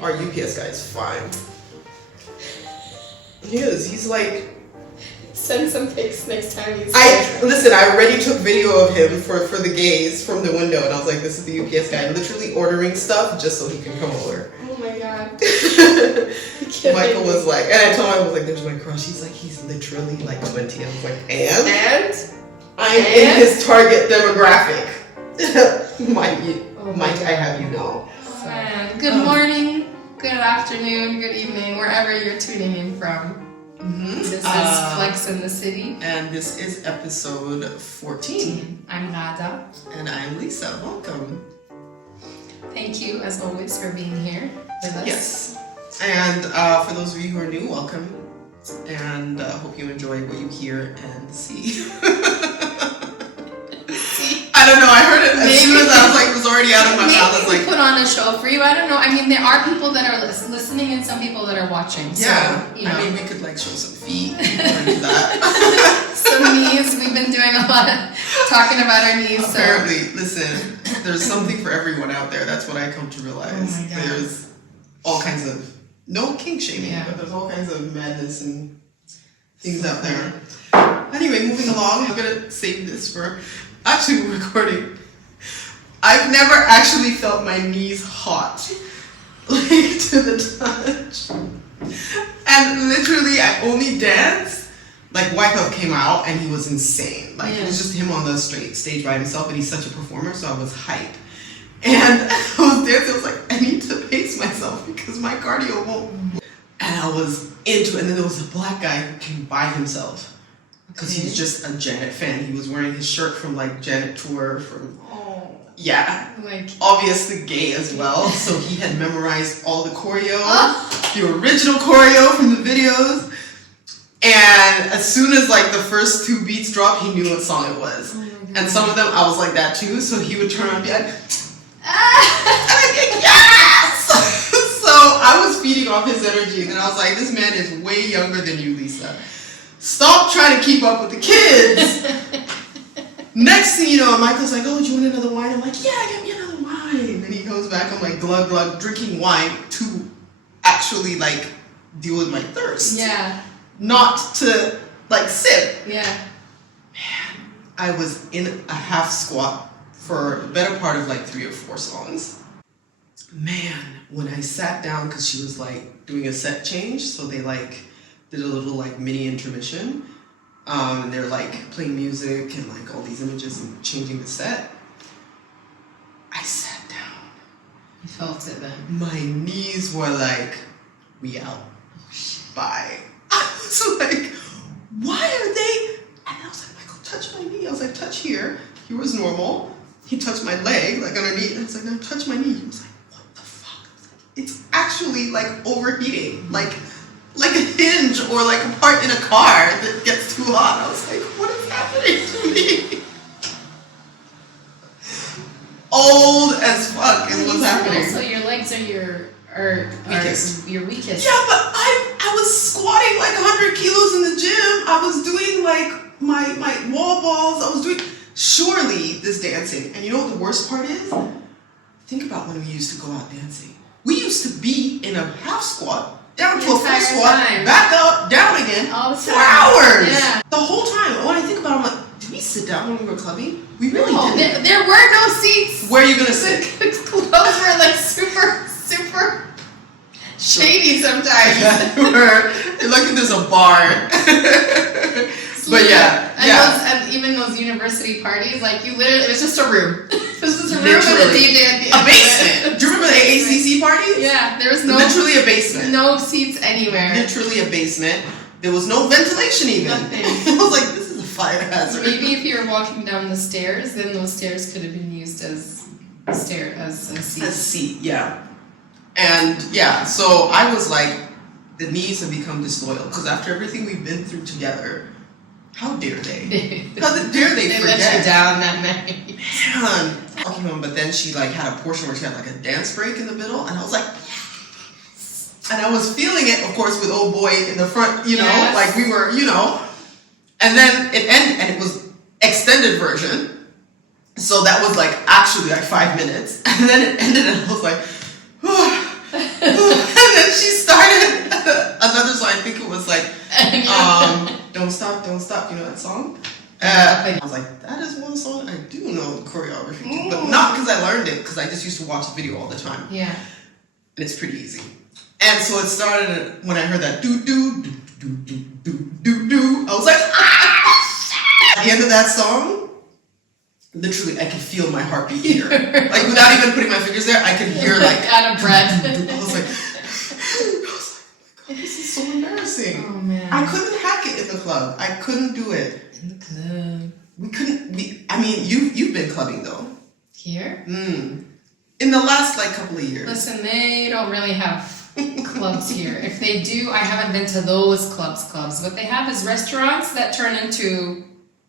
our UPS guy is fine. He is. He's like. Send some pics next time he's Listen, I already took video of him for the gays from the window, and I was like, this is the UPS guy, literally ordering stuff just so he can come over. Oh my god. Michael was like, and I told him, I was like, there's my crush. He's like, he's literally like 20. I was like, and? I'm in his target demographic. Might I have you know. And good morning, good afternoon, good evening, wherever you're tuning in from. This is Flex in the City. And this is episode 14. I'm Nada. And I'm Lisa. Welcome. Thank you, as always, for being here with us. Yes. And for those of you who are new, welcome. And hope you enjoy what you hear and see. I don't know. I heard it as soon as I was like, it was already out of my mouth. I was like, put on a show for you. I don't know. I mean, there are people that are listening and some people that are watching. So, yeah. You know. I mean, we could like show some feet. Do that. Some knees. We've been doing a lot of talking about our knees. Apparently, listen, there's something for everyone out there. That's what I come to realize. Oh my God. There's all kinds of, no kink shaming, but there's all kinds of madness and things out there. Anyway, moving along, I'm going to save this for actually recording. I've never actually felt my knees hot, like to the touch. And literally, I only danced. Like Wyckoff came out and he was insane. Like it was just him on the stage by himself, and he's such a performer, so I was hyped. And I was dancing. I was like, I need to pace myself because my cardio won't. And I was into it. And then there was a black guy who came by himself. Because he's just a Janet fan. He was wearing his shirt from like Janet Tour from like obviously gay as well. So he had memorized all the choreo, the original choreo from the videos. And as soon as like the first two beats dropped, he knew what song it was. And some of them I was like that too. So he would turn on and be like, and I'd be like, yes! So I was feeding off his energy, and then I was like, this man is way younger than you, Lisa. Stop trying to keep up with the kids. Next thing you know, Michael's like, oh, do you want another wine? I'm like, yeah, get me another wine. And he goes back, I'm like, glug, glug, drinking wine to actually, like, deal with my thirst. Yeah. Not to, like, sip. Yeah. Man, I was in a half squat for the better part of, like, 3 or 4 songs. Man, when I sat down, because she was, like, doing a set change, so they, like, did a little like mini intermission, and they're like playing music and like all these images and changing the set. I sat down. You felt it then. My knees were like, we out. Bye. I was like, why are they? And I was like, Michael, touch my knee. I was like, touch here. He was normal. He touched my leg, like underneath. And I was like, now touch my knee. He was like, what the fuck? I was like, it's actually like overheating. Like a hinge or like a part in a car that gets too hot. I was like, what is happening to me? Old as fuck is what's happening. So your legs are your weakest. Yeah, but I was squatting like 100 kilos in the gym. I was doing like my wall balls. I was doing surely this dancing. And you know what the worst part is? Think about when we used to go out dancing. We used to be in a half squat, down to a full squat, back up, down again, all the time. 4 hours. Yeah. The whole time. When I think about it, I'm like, did we sit down when we were clubbing? We really didn't. There were no seats. Where are you gonna sit? The clothes were like super shady sometimes. You're lucky there's a bar. But yeah. And even those university parties, like you literally, it was just a room. It was just a room with a DJ at the end. A basement. Do you remember the AACC parties? Yeah, there was literally a basement. No seats anywhere. Literally a basement. There was no ventilation even. Nothing. I was like, this is a fire hazard. Maybe if you were walking down the stairs, then those stairs could have been used as a seat. As a seat, yeah. And yeah, so I was like, the knees have become disloyal because after everything we've been through together, how dare they? How dare they forget? Let you down that night. Man. But then she like had a portion where she had like a dance break in the middle, and I was like, yes. And I was feeling it, of course, with old boy in the front, you know, like we were, you know. And then it ended, and it was extended version. So that was like actually like 5 minutes, and then it ended, and I was like, that song. I was like, that is one song I do know the choreography to, but not because I learned it, because I just used to watch the video all the time. Yeah. And it's pretty easy. And so it started when I heard that do do do do do do do do. I was like, ah! At the end of that song, literally, I could feel my heartbeat here. Like without even putting my fingers there, I could hear like out of breath. I was like, oh my God, this is so embarrassing. Oh man. I couldn't hack it in the club. I couldn't do it. In the club. We couldn't. I mean, you've been clubbing though. Here? In the last like couple of years. Listen, they don't really have clubs here. If they do, I haven't been to those clubs. What they have is restaurants that turn into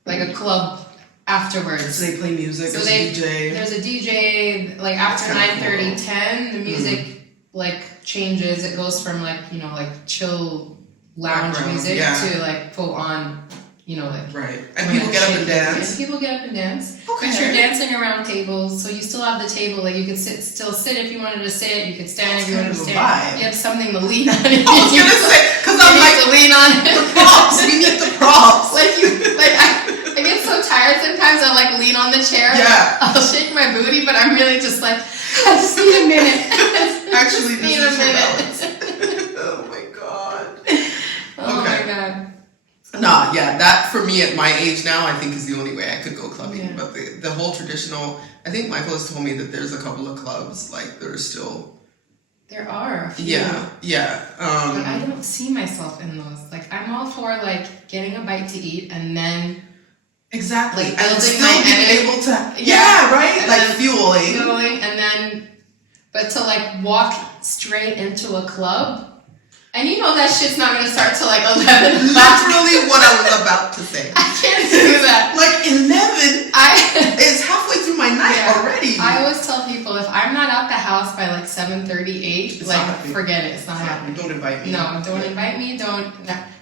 like a club afterwards. So they play music. So there's a DJ. There's a DJ. Like after 9:30, 10, the music like changes. It goes from like like chill lounge music to like full on. Like right, and people get up and dance. And people get up and dance. Okay. But you're dancing around tables, so you still have the table. Like you could still sit if you wanted to sit. You could stand if you wanted to stand. Vibe. You have something to lean on. I was gonna say because I'm like to lean on the props. We need the props. I get so tired sometimes. I like lean on the chair. Yeah. I'll shake my booty, but I'm really just like I just need a minute. Actually, just need this a is minute. Oh my God. Oh my God. Nah, yeah, that for me at my age now, I think is the only way I could go clubbing. Yeah. But the whole traditional, I think Michael has told me that there's a couple of clubs, like there's still. There are a few. Yeah. But I don't see myself in those. Like I'm all for like getting a bite to eat and then. Exactly. Like and building still my being energy. able to. Yeah, right? And like then fueling. And then, but to like walk straight into a club. And that shit's not gonna start till like 11 o'clock. Literally what I was about to say. I can't do that. Like 11. It's halfway through my night already. I always tell people if I'm not at the house by like 7:38, like forget it. It's not happening. Don't invite me. No, don't invite me. Don't.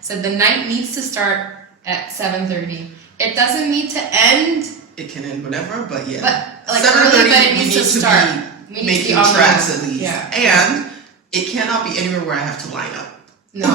So the night needs to start at 7:30. It doesn't need to end. It can end whenever, but yeah. But like early, but it needs to start. We need to be making tracks at least. Yeah. And it cannot be anywhere where I have to line up. No.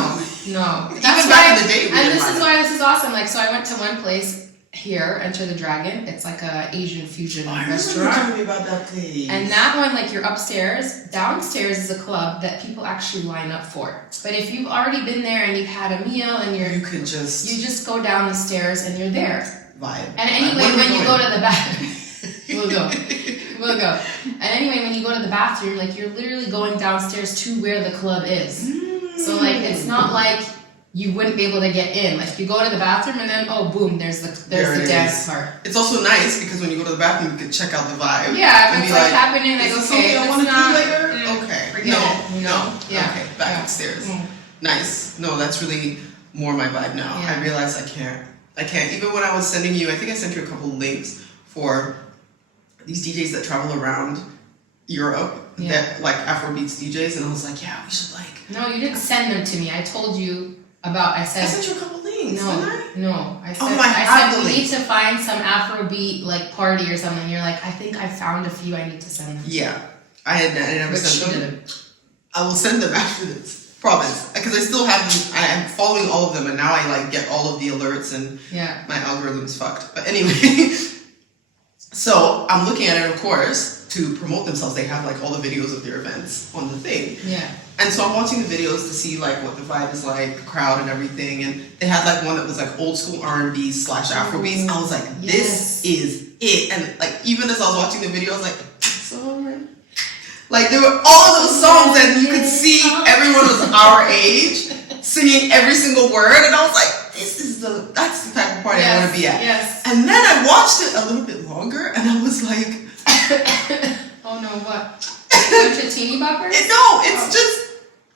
That's back in the day. And this is why this is awesome. Like, so I went to one place here, Enter the Dragon. It's like a Asian fusion restaurant. You told me about that place. And that one, like, you're upstairs. Downstairs is a club that people actually line up for. But if you've already been there and you've had a meal and you just go down the stairs and you're there. Vibe. And anyway, when you go to the bathroom, we'll go. And anyway, when you go to the bathroom, like you're literally going downstairs to where the club is. So like it's not like you wouldn't be able to get in. Like you go to the bathroom and then boom, there's the dance part. It's also nice because when you go to the bathroom, you can check out the vibe. Yeah, if it's like happening, like okay, I want to do later. Okay, no. Yeah. Okay, back upstairs. Nice. No, that's really more my vibe now. Yeah. I realize I can't. Even when I was sending you, I think I sent you a couple links for these DJs that travel around Europe, that like Afrobeats DJs, and I was like, yeah, we should like. No, you didn't send them to me. I told you about. I sent you a couple links. No. I said, I said we need to find some Afrobeat like party or something. You're like, I think I found a few. I need to send them. Yeah, I never sent them. I will send them after this. Promise, because I still have them. I am following all of them, and now I like get all of the alerts, and my algorithm's fucked. But anyway, so I'm looking at it, of course, to promote themselves. They have like all the videos of their events on the thing. Yeah. And so I'm watching the videos to see like what the vibe is like, the crowd and everything. And they had like one that was like old school R&B / Afrobeats. I was like, this is it. And like even as I was watching the video, I was like, so like there were all of those songs and you could see everyone was our age singing every single word. And I was like, that's the type of party I want to be at. Yes. And then I watched it a little bit longer and I was like, oh no, what? A bunch of teeny boppers? It's just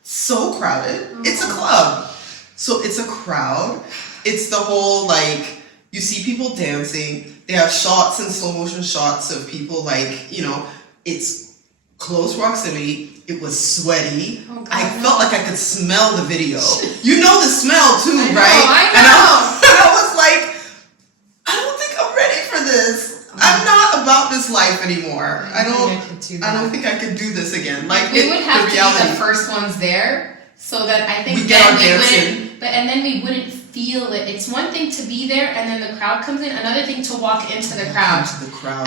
so crowded. It's a club. So it's a crowd. It's the whole, like, you see people dancing. They have shots and slow motion shots of people, like, it's close proximity. It was sweaty. Oh, God, I felt like I could smell the video. You know the smell too, right? I know. And I was like, I don't think I'm ready for this. I'm not about this life anymore. I don't think I could do this again. Like we would have to be the first ones there, so that I think we get our dancing. And then we wouldn't feel it. It's one thing to be there and then the crowd comes in, another thing to walk into the crowd.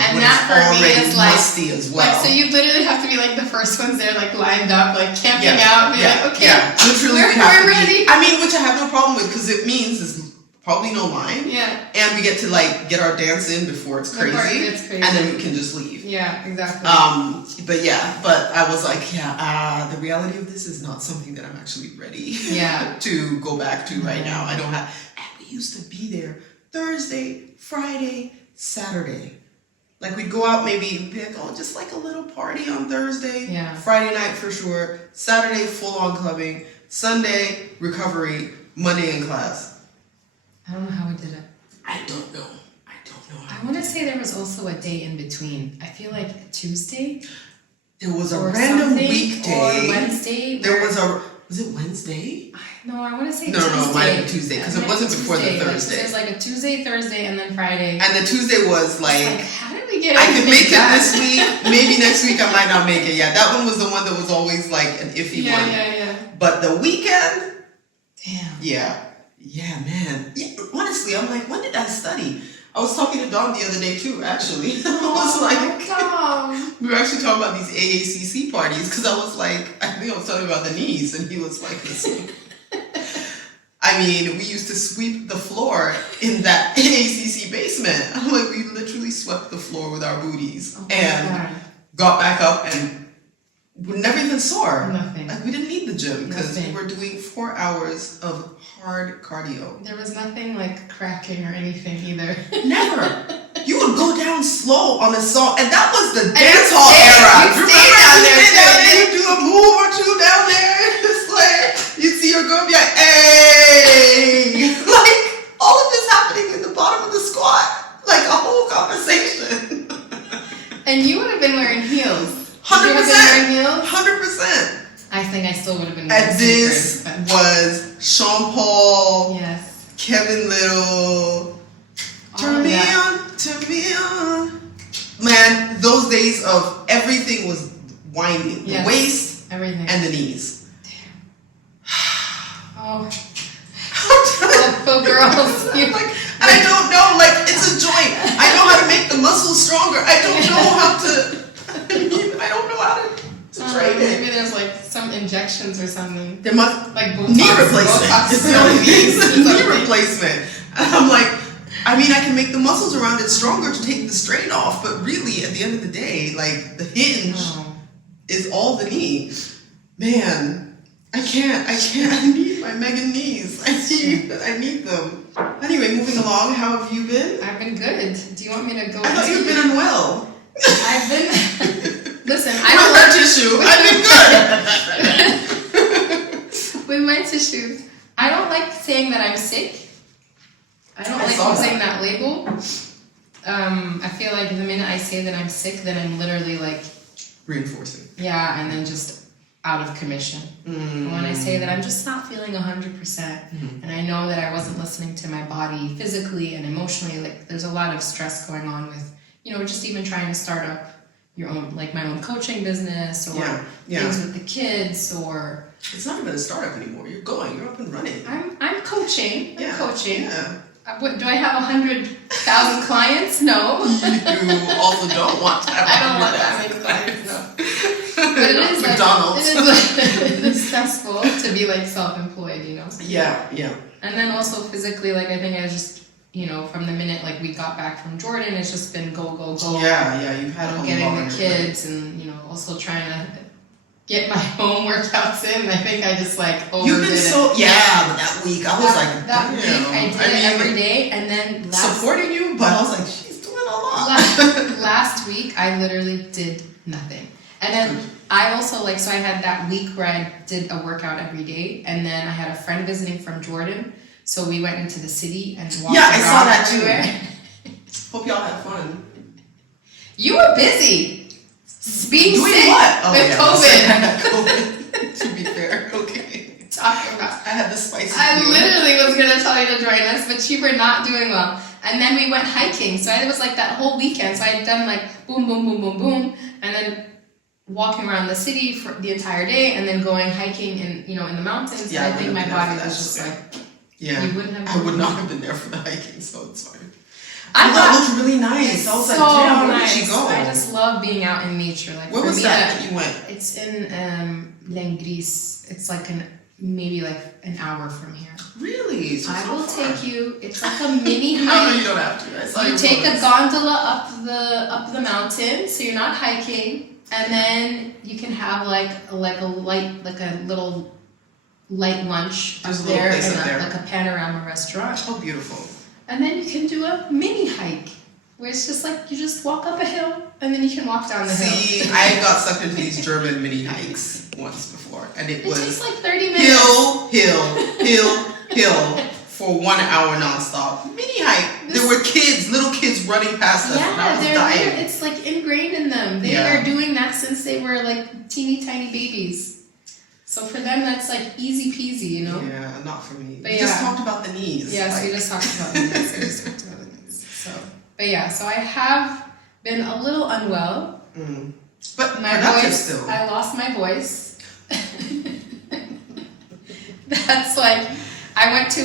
And that for me is like musty as well. Like, so you literally have to be like the first ones there, like lined up, like camping out, be like, okay, literally we're ready. I mean, which I have no problem with because it means there's probably no line. Yeah. And we get to like get our dance in before it's crazy. And then we can just leave. Yeah, exactly. But I was like, the reality of this is not something that I'm actually ready to go back to right now. I don't have, and we used to be there Thursday, Friday, Saturday. Like we'd go out maybe, be like, just like a little party on Thursday. Yeah. Friday night for sure. Saturday, full on clubbing. Sunday, recovery. Monday in class. I don't know how we did it. I don't know. I want to say there was also a day in between. I feel like Tuesday. There was a random weekday. Or Wednesday. Was it Wednesday? No, I want to say Tuesday. No, it might have been Tuesday because it wasn't before the Thursday. There's like a Tuesday, Thursday, and then Friday. And the Tuesday was like how did we get I could make it this week. Maybe next week I might not make it. Yeah, that one was the one that was always like an iffy one. Yeah. But the weekend. Damn. Yeah, man. Yeah, honestly, I'm like, when did I study? I was talking to Dom the other day too, actually. I was like, we were actually talking about these AACC parties because I was like, I think I was talking about the knees, and he was like, listen. I mean, we used to sweep the floor in that AACC basement. I'm like, we literally swept the floor with our booties and got back up and we never even sore. Nothing. Like we didn't need the gym because we were doing 4 hours of hard cardio. There was nothing like cracking or anything either. Never. You would go down slow on a song, and that was the dance hall era. You'd stay down there. You'd do a move or two down there. It's like you'd see your girl be like, "Hey!" Like all of this happening in the bottom of the squat, like a whole conversation. And you would have been wearing heels. 100%. 100%. I think I still would have been. And this was Sean Paul. Yes. Kevin Little. Turn me on. Man, those days of everything was winding. The waist, everything, and the knees. Damn. Oh, girls. And I don't know. Like it's a joint. I know how to make the muscles stronger. I don't know how to. I don't know how to train it. Maybe there's like some injections or something. There must like knee replacement. It's the only thing. Knee replacement. And I'm like, I mean, I can make the muscles around it stronger to take the strain off, but really, at the end of the day, like the hinge is all the knee. Man, I can't. I need my Megan knees. I need them. Anyway, moving along. How have you been? I've been good. Do you want me to go? I thought you've been unwell. I've been. Listen, I don't like tissue. I've been good. With my tissues, I don't like saying that I'm sick. I don't like using that label. I feel like the minute I say that I'm sick, then I'm literally like reinforcing. Yeah, and then just out of commission. And when I say that I'm just not feeling 100%, and I know that I wasn't listening to my body physically and emotionally, like there's a lot of stress going on with. Just even trying to start up your own, like my own coaching business or things with the kids or... It's not even a startup anymore. You're up and running. I'm coaching. I'm coaching. Yeah. Do I have 100,000 clients? No. You also don't want to have I don't want that many clients, no. But it is McDonald's. It is stressful to be like self-employed, Yeah. And then also physically, like I think I just... from the minute like we got back from Jordan, it's just been go. Yeah, you've had getting the kids and also trying to get my home workouts in. I think I just like overdid You've been so it. But that week I was like that week I did it every day, and then supporting you, but I was like she's doing a lot. Last week I literally did nothing, and then I also so I had that week where I did a workout every day, and then I had a friend visiting from Jordan. So we went into the city and walked around. I saw that too. Hope y'all had fun. You were busy. Being doing sick what? with COVID. I had COVID. To be fair, okay. Talking about. I had the spicy. I literally was gonna tell you to join us, but you were not doing well. And then we went hiking. So it was like that whole weekend. So I had done like boom, boom, boom, boom, boom, and then walking around the city for the entire day, and then going hiking in in the mountains. Yeah, and I think my body was just like. Yeah. You wouldn't have. I would not have been there for the hiking, so it's fine. I thought it thought looked really nice. I was so like, damn, where nice. did she go? I just love being out in nature. Like where for was me, that you went? It's in Lengris. It's like maybe like an hour from here. Really? So I will far. take you. It's like a mini hike. No, you don't have to. I saw You your take a photos. gondola up the mountain, so you're not hiking, and then you can have like a little light lunch There's up a little there place in up there. like a panorama restaurant, Oh, beautiful. and then you can do a mini hike where it's just like you just walk up a hill and then you can walk down the See, hill. I got sucked into these German mini hikes once before, and it It was takes like 30 minutes. hill for 1 hour nonstop. Mini hike. There were kids, little kids running past us, and I was dying. It's like ingrained in them. They Yeah. are doing that since they were like teeny tiny babies. So for them, that's like easy peasy, you know? Yeah, not for me. But We just talked about the knees. Yes, like, we just talked about the knees. So, but yeah, so I have been a little unwell. But My productive voice, still. I lost my voice. That's like, I went to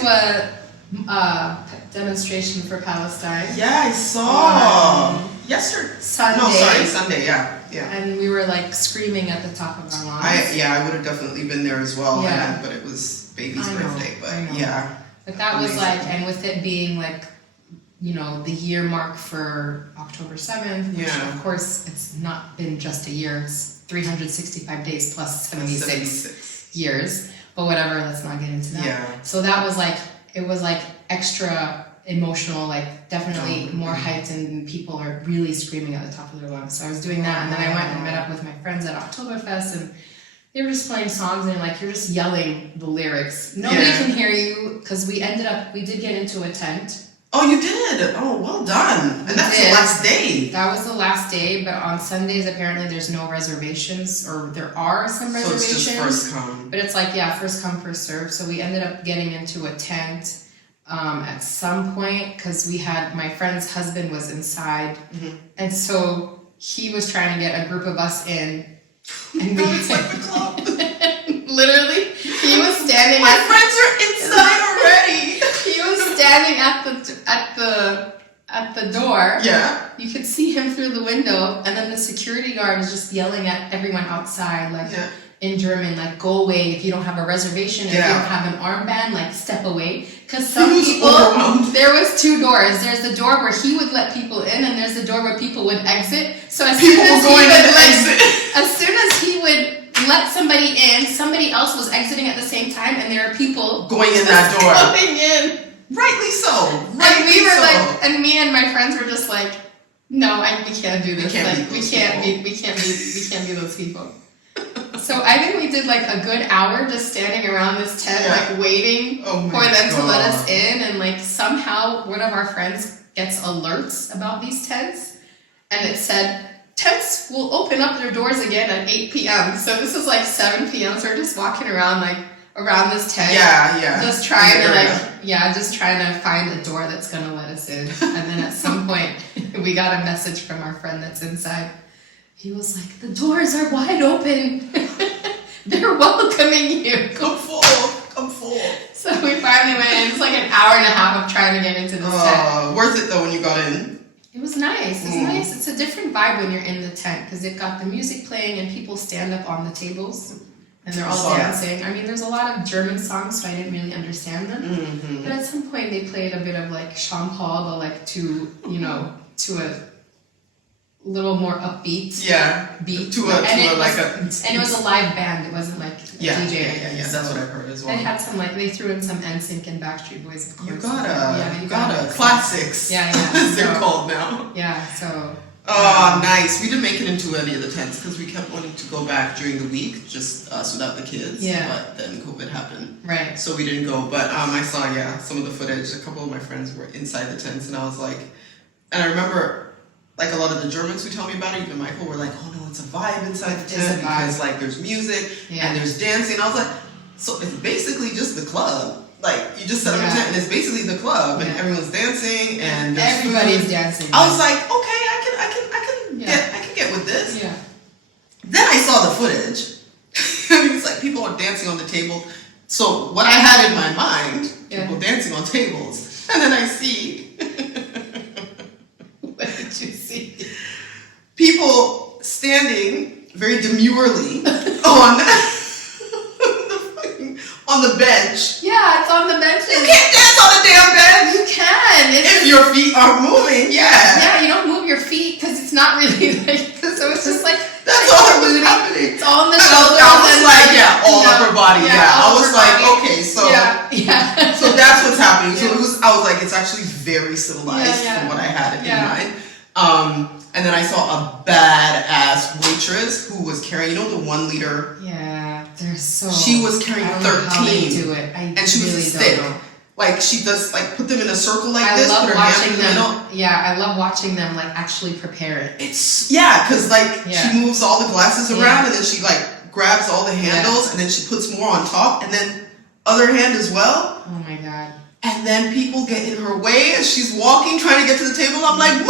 a demonstration for Palestine. Yeah, I saw. Yesterday. Sunday. No, sorry, Sunday. Yeah. And we were like screaming at the top of our lungs. I would have definitely been there as well. Yeah. But it was baby's I know, birthday. I know. But yeah. But that was Amazing. like, and with it being like, you know, the year mark for October 7th, which Yeah. of course it's not been just a year, it's 365 days plus 76 years, but whatever, let's not get into that. Yeah. So that was like, it was like extra emotional, like definitely more hyped, and people are really screaming at the top of their lungs. So I was doing that, and then I went and met up with my friends at Oktoberfest, and they were just playing songs, and like you're just yelling the lyrics. Nobody can hear you, because we did get into a tent. Oh, you did? Oh, well done. And that's the last day. That was the last day, but on Sundays apparently there's no reservations, or there are some reservations. So it's just first come. But it's like, yeah, first come, first serve. So we ended up getting into a tent at some point, because my friend's husband was inside, and so he was trying to get a group of us in. And It's like the club. Literally, he was standing. My friends are inside already. He was standing at the door. Yeah. You could see him through the window, and then the security guard is just yelling at everyone outside, like in German, like "Go away if you don't have a reservation. If you don't have an armband, like step away." Because some people, there was two doors. There's the door where he would let people in, and there's the door where people would exit. So as soon as he would let somebody in, somebody else was exiting at the same time, and there are people going in that door. Going in. Rightly so. And we were like, and me and my friends were just like, no, we can't do this. We can't be those people. So I think we did like a good hour just standing around this tent, like waiting for them to let us in, and like somehow one of our friends gets alerts about these tents, and it said tents will open up their doors again at 8 p.m. So this is like 7 p.m. So we're just walking around around this tent. Just trying to find a door that's gonna let us in. And then at some point we got a message from our friend that's inside. He was like, the doors are wide open. They're welcoming you. Come forward. So we finally went in. It's like an hour and a half of trying to get into this tent. Worth it though when you got in. It was nice. It's nice. It's a different vibe when you're in the tent, because they've got the music playing and people stand up on the tables and they're all dancing. I mean, there's a lot of German songs, so I didn't really understand them. But at some point they played a bit of like Sean Paul, but like to a little more upbeat beat. And it was a live band. It wasn't like a DJ. Yeah. That's what I've heard as well. They had some they threw in some NSYNC and Backstreet Boys. Of course. You got classics. As they're called now. Yeah. So. Oh, nice. We didn't make it into any of the tents because we kept wanting to go back during the week, just us without the kids. Yeah. But then COVID happened. Right. So we didn't go. But I saw, some of the footage. A couple of my friends were inside the tents, and I was like, and I remember, like a lot of the Germans who tell me about it, even Michael, were like, oh no, it's a vibe inside the tent because like there's music and there's dancing. And I was like, so it's basically just the club. Like you just set up a tent and it's basically the club and everyone's dancing and everybody's dancing. I was like, okay, I can get with this. Yeah. Then I saw the footage. It's like people are dancing on the table. So what I had in my mind people dancing on tables. And then I see... What did you see? People standing very demurely on on the bench. Yeah, it's on the bench. You can't dance on the damn bench. You can. If your feet are moving, yeah. Yeah, you don't move your feet because it's not really like, so it's just like, that's all that was happening. It's on the and shoulders. I was like, yeah, all yeah, upper body. Yeah, I was like, okay, so yeah. So that's what's happening. So I was like, it's actually very civilized from what I had in mind. And then I saw a badass waitress who was carrying, the 1 liter. Yeah, they're so. She was carrying 13. How they do it. And she was thick. Like she does, like put them in a circle like this. I love put her watching hand in the middle. Yeah, I love watching them like actually prepare it. It's because she moves all the glasses around and then she like grabs all the handles and then she puts more on top and then other hand as well. Oh my god. And then people get in her way as she's walking, trying to get to the table. I'm like, move!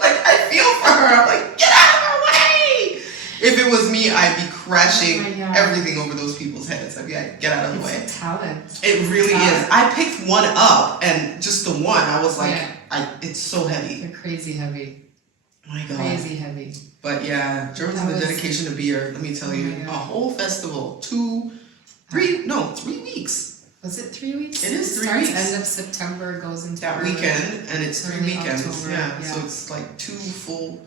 Like, I feel for her. I'm like, get out of her way! If it was me, I'd be crashing everything over those people's heads. I'd be like, get out of the way. It's a talent. It really is. I picked one up, and just the one, I was like, it's so heavy. They're crazy heavy. My God. Crazy heavy. But yeah, Germans have a dedication to beer. Let me tell you. A whole festival. 3 weeks. Was it 3 weeks? It is 3 starts weeks. End of September, goes into that weekend, and it's 3 weekends. October, So it's like 2 full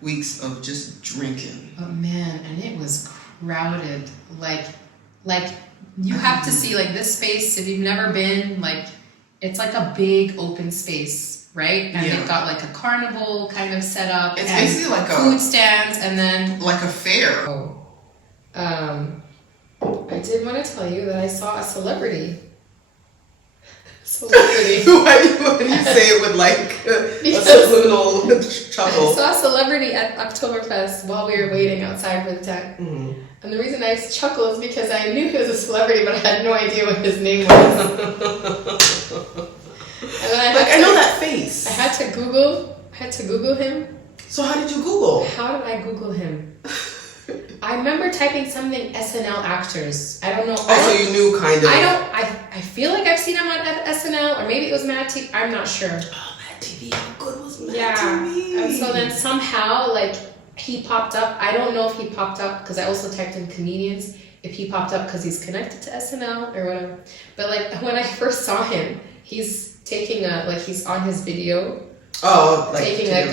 weeks of just drinking. But man, and it was crowded. Like you have to see like this space. If you've never been, like it's like a big open space, right? And they've got like a carnival kind of set up. It's basically like food stands, and then like a fair. I did want to tell you that I saw a celebrity. Why do you say it with like a subliminal chuckle? I saw a celebrity at Oktoberfest while we were waiting outside for the tent. Mm-hmm. And the reason I chuckle is because I knew he was a celebrity, but I had no idea what his name was. And then I know that face. I had to Google him. So how did you Google? How did I Google him? I remember typing something SNL actors. I don't know. So you knew kind of. I feel like I've seen him on SNL, or maybe it was Mad TV. I'm not sure. Oh, Mad TV. How good was Mad TV? And so then somehow, like, he popped up. I don't know if he popped up, because I also typed in comedians, if he popped up because he's connected to SNL or whatever. But, like, when I first saw him, he's taking he's on his video. Oh, like taking he's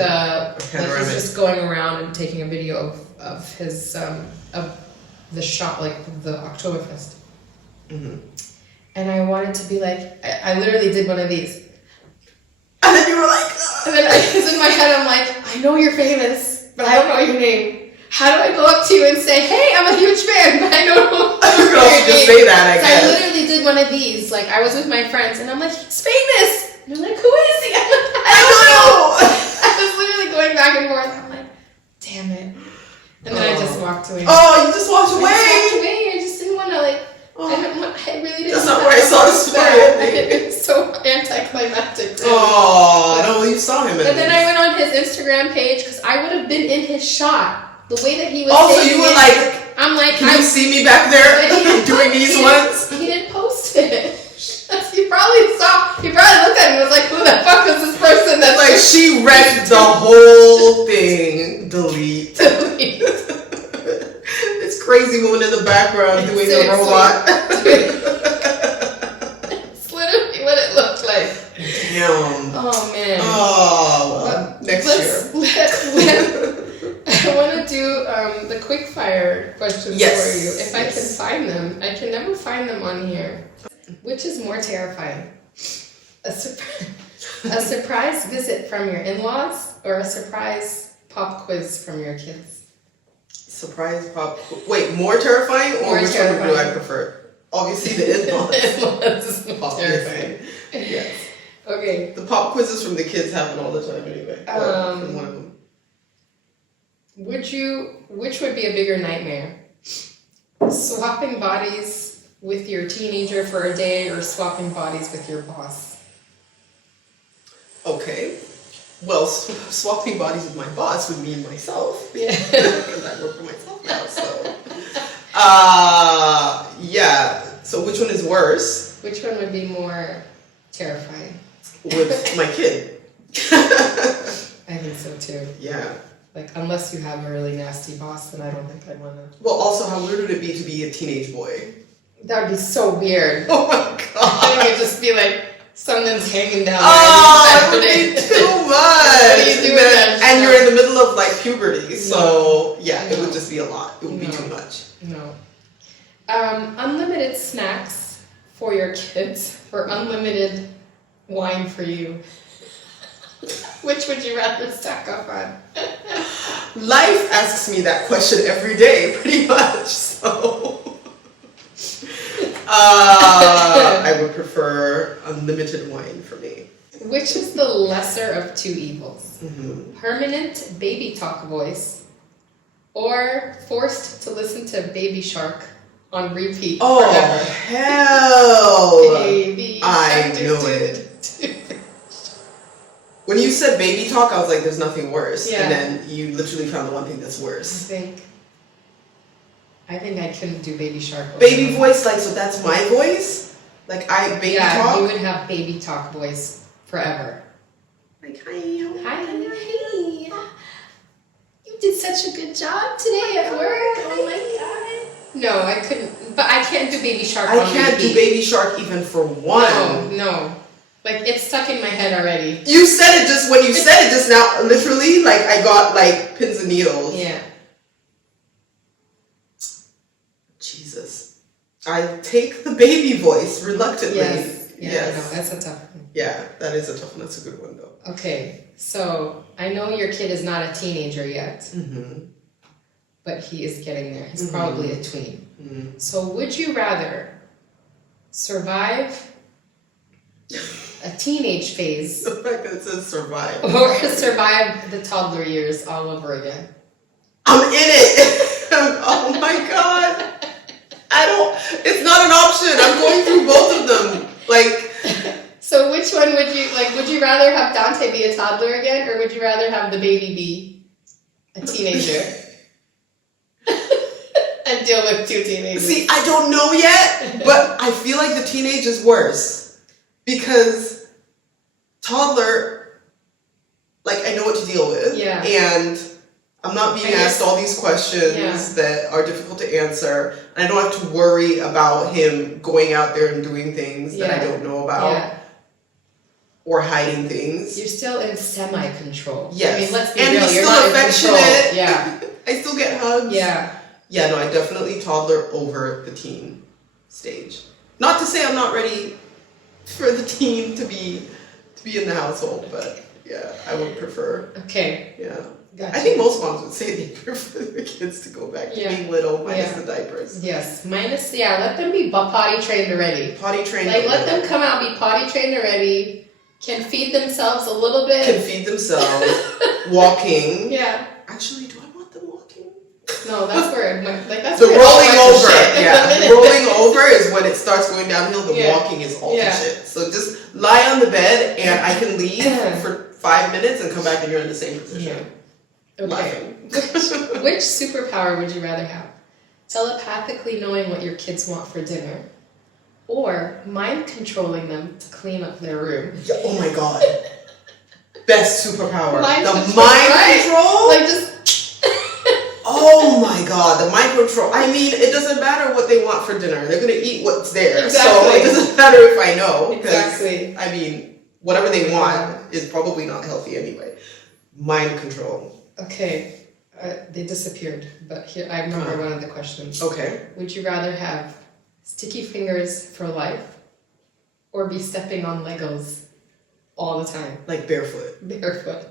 just going around and taking a video of his of the shot, like the Oktoberfest. Mm-hmm. And I wanted to be like, I literally did one of these. And then you were like, and then in my head I'm like, I know you're famous, but I don't know your name. How do I go up to you and say, hey, I'm a huge fan, but I don't know you could also just say that, I guess. So I literally did one of these. Like, I was with my friends, and I'm like, he's famous. And they're like, who is he? I'm like, I don't know. I was literally going back and forth. I'm like, damn it. And then I just walked away. Oh, you just walked away? I just didn't want to, like, I really didn't. That's not where I saw the story. It's so anticlimactic. Really. Oh, no, you saw him. But then I went on his Instagram page, because I would have been in his shot. The way that he was. Oh, so you were like, I'm like, can you see me back there doing these ones? He didn't post it. He probably looked at me and was like, who the fuck is this person? That's like, she wrecked the whole thing. Delete. It's crazy woman in the background doing the robot. It's literally what it looked like. Damn. Oh, man. Oh, well, next year. I want to do the quick fire questions for you. If I can find them. I can never find them on here. Which is more terrifying? A surprise visit from your in-laws, or a surprise pop quiz from your kids? Surprise pop. Wait, more terrifying, or which one do I prefer? Obviously, the in-laws. The in-laws is terrifying. Yes. Okay. The pop quizzes from the kids happen all the time anyway. From one of them. Which would be a bigger nightmare? Swapping bodies with your teenager for a day, or swapping bodies with your boss? Okay. Well, swapping bodies with my boss would mean myself. Yeah. Because I work for myself now, so. Yeah. So which one is worse? Which one would be more terrifying? With my kid. I think so too. Yeah. Like, unless you have a really nasty boss, then I don't think I'd want to. Well, also, how weird would it be to be a teenage boy? That would be so weird. Oh my god. It would just be like, something's hanging down there. Oh, it would be too much. What do you do with that And stuff? you're in the middle of like puberty, so yeah, it would just be a lot. It would be too much. No. Unlimited snacks for your kids or unlimited wine for you. Which would you rather stack up on? Life asks me that question every day, pretty much. So I would prefer unlimited wine for me. Which is the lesser of two evils? Mm-hmm. Permanent baby talk voice or forced to listen to Baby Shark on repeat forever? Hell! Baby I Shark. knew it. When you said baby talk, I was like, there's nothing worse. Yeah. And then you literally found the one thing that's worse. I think I couldn't do Baby Shark. Baby voice, like, so that's my voice? Like, baby talk? Yeah, you would have baby talk voice forever. Like, hi. Hi. You did such a good job today at work. Oh my god. No, I couldn't. But I can't do Baby Shark. I can't do Baby Shark even for one. No. Like, it's stuck in my head already. You said it just, when you said it just now, literally, like, I got, like, pins and needles. Yeah. Jesus. I take the baby voice reluctantly. Yes. Yeah, Yes. I know. That's a tough one. Yeah, that is a tough one. That's a good one, though. Okay, so I know your kid is not a teenager yet, but he is getting there. He's probably a tween. Mm-hmm. So would you rather survive a teenage phase The fact that it says survive. or survive the toddler years all over again? I'm in it. Oh my god. It's not an option. I'm going through both of them. Like, so which one would you, like, would you rather have Dante be a toddler again, or would you rather have the baby be a teenager? And deal with two teenagers? see, I don't know yet, but I feel like the teenage is worse. Because toddler, like, I know what to deal with. Yeah. And I'm not being asked all these questions that are difficult to answer. And I don't have to worry about him going out there and doing things that I don't know about. Yeah. Or hiding things. You're still in semi-control. Yes. I mean, let's be and real. he's You're still not affectionate. in control. Yeah. I still get hugs. Yeah. Yeah, no, I definitely toddler over the teen stage. Not to say I'm not ready for the teen to be in the household, but yeah, I would prefer. Okay. Yeah. Gotcha. I think most moms would say they prefer the kids to go back to being little, minus the diapers. Yes, minus, let them be potty trained already. Potty trained. Like, let them come out, be potty trained already, can feed themselves a little bit. Can feed themselves, walking. Yeah. Actually, do I want them walking? No, that's where, that's the where rolling over. shit. Yeah, rolling over is when it starts going downhill. The walking is all the Yeah. shit. So just lie on the bed and I can leave for 5 minutes and come back and you're in the same position. Yeah. Okay. Which superpower would you rather have? Telepathically knowing what your kids want for dinner, or mind controlling them to clean up their room? Yeah, oh my god. Best superpower. Mind the control, mind right? control? Like, just... Oh my god, the mind control. I mean, it doesn't matter what they want for dinner. They're going to eat what's there. Exactly. So it doesn't matter if I know. Exactly. I mean, whatever they want is probably not healthy anyway. Mind control. Okay, they disappeared, but here I remember one of the questions. Okay. Would you rather have sticky fingers for life, or be stepping on Legos all the time? Like barefoot. Barefoot.